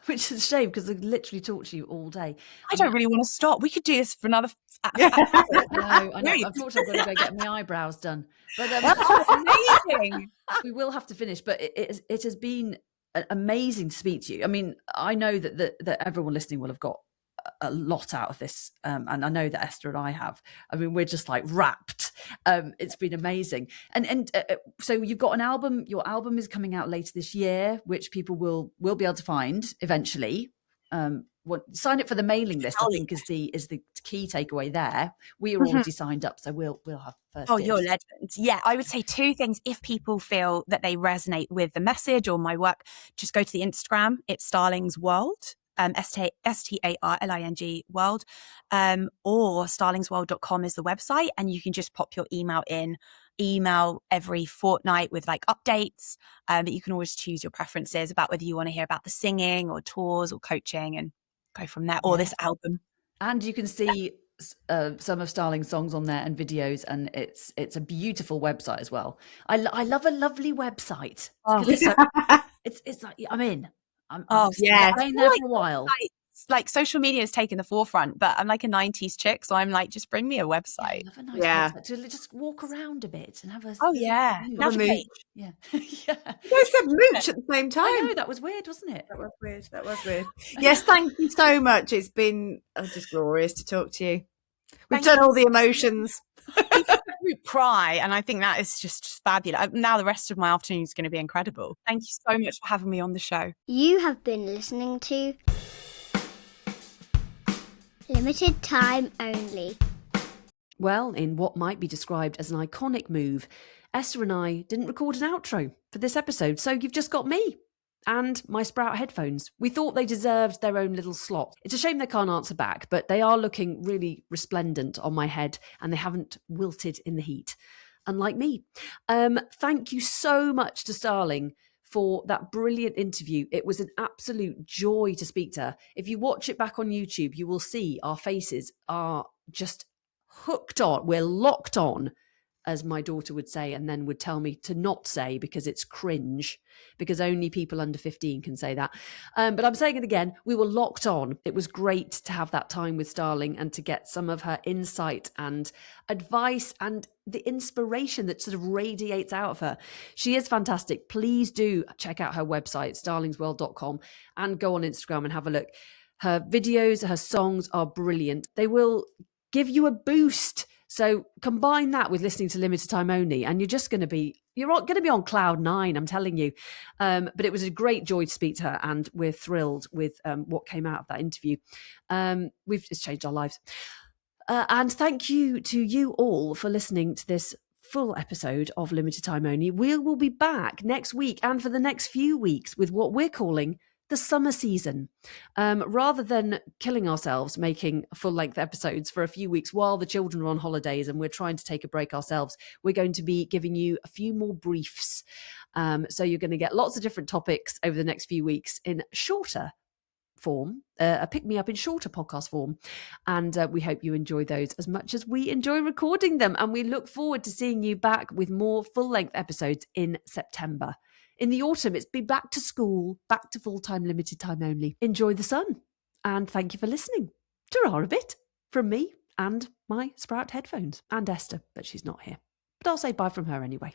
which is a shame because I literally talked to you all day. I don't really want to stop. We could do this for another. No, I know. Unfortunately, I've got to go get my eyebrows done. But amazing. We will have to finish. But it has been amazing to speak to you. I mean, I know that everyone listening will have got a lot out of this, and I know that Esther and I have. I mean, we're just like wrapped. It's been amazing, and so you've got an album. Your album is coming out later this year, which people will be able to find eventually. Sign up for the mailing list, I think, is the key takeaway there. We are already signed up, so we'll have first. Oh, you're a legend. Yeah, I would say 2 things. If people feel that they resonate with the message or my work, just go to the Instagram. It's Starling's World. STARLING world, or starlingsworld.com is the website, and you can just pop your email every fortnight with like updates, but you can always choose your preferences about whether you want to hear about the singing or tours or coaching, and go from there, or this album. And you can see some of Starling's songs on there and videos, and it's a beautiful website as well. I love a lovely website. It's like I'm in. I'm staying there for a while. Like social media has taken the forefront, but I'm like a 90s chick, so I'm like, just bring me a website. Yeah, I love a nice website to just walk around a bit and have a navigate. Yeah. You both said mooch at the same time. I know, that was weird, wasn't it? That was weird. Yes, thank you so much. It's been just glorious to talk to you. We've done all the emotions. We cry, and I think that is just fabulous. Now the rest of my afternoon is going to be incredible. Thank you so much for having me on the show. You have been listening to Limited Time Only. Well, in what might be described as an iconic move, Esther and I didn't record an outro for this episode, so you've just got me and my Sprout headphones. We thought they deserved their own little slot. It's a shame they can't answer back, but they are looking really resplendent on my head, and they haven't wilted in the heat, unlike me. Thank you so much to Starling for that brilliant interview. It was an absolute joy to speak to her. If you watch it back on YouTube, you will see our faces are just hooked on. We're locked on as my daughter would say, and then would tell me to not say because it's cringe, because only people under 15 can say that. But I'm saying it again, we were locked on. It was great to have that time with Starling and to get some of her insight and advice and the inspiration that sort of radiates out of her. She is fantastic. Please do check out her website, starlingsworld.com, and go on Instagram and have a look. Her videos, her songs are brilliant. They will give you a boost. So combine that with listening to Limited Time Only, and you're going to be on cloud nine, I'm telling you. But it was a great joy to speak to her, and we're thrilled with what came out of that interview. It's changed our lives. And thank you to you all for listening to this full episode of Limited Time Only. We will be back next week and for the next few weeks with what we're calling the summer season. Rather than killing ourselves making full-length episodes for a few weeks while the children are on holidays and we're trying to take a break ourselves, we're going to be giving you a few more briefs. So you're going to get lots of different topics over the next few weeks in shorter form, a pick-me-up in shorter podcast form. And we hope you enjoy those as much as we enjoy recording them. And we look forward to seeing you back with more full-length episodes in September. In the autumn, it's be back to school, back to full-time, limited time only. Enjoy the sun. And thank you for listening. Ta-ra a bit from me and my Sprout headphones and Esther, but she's not here. But I'll say bye from her anyway.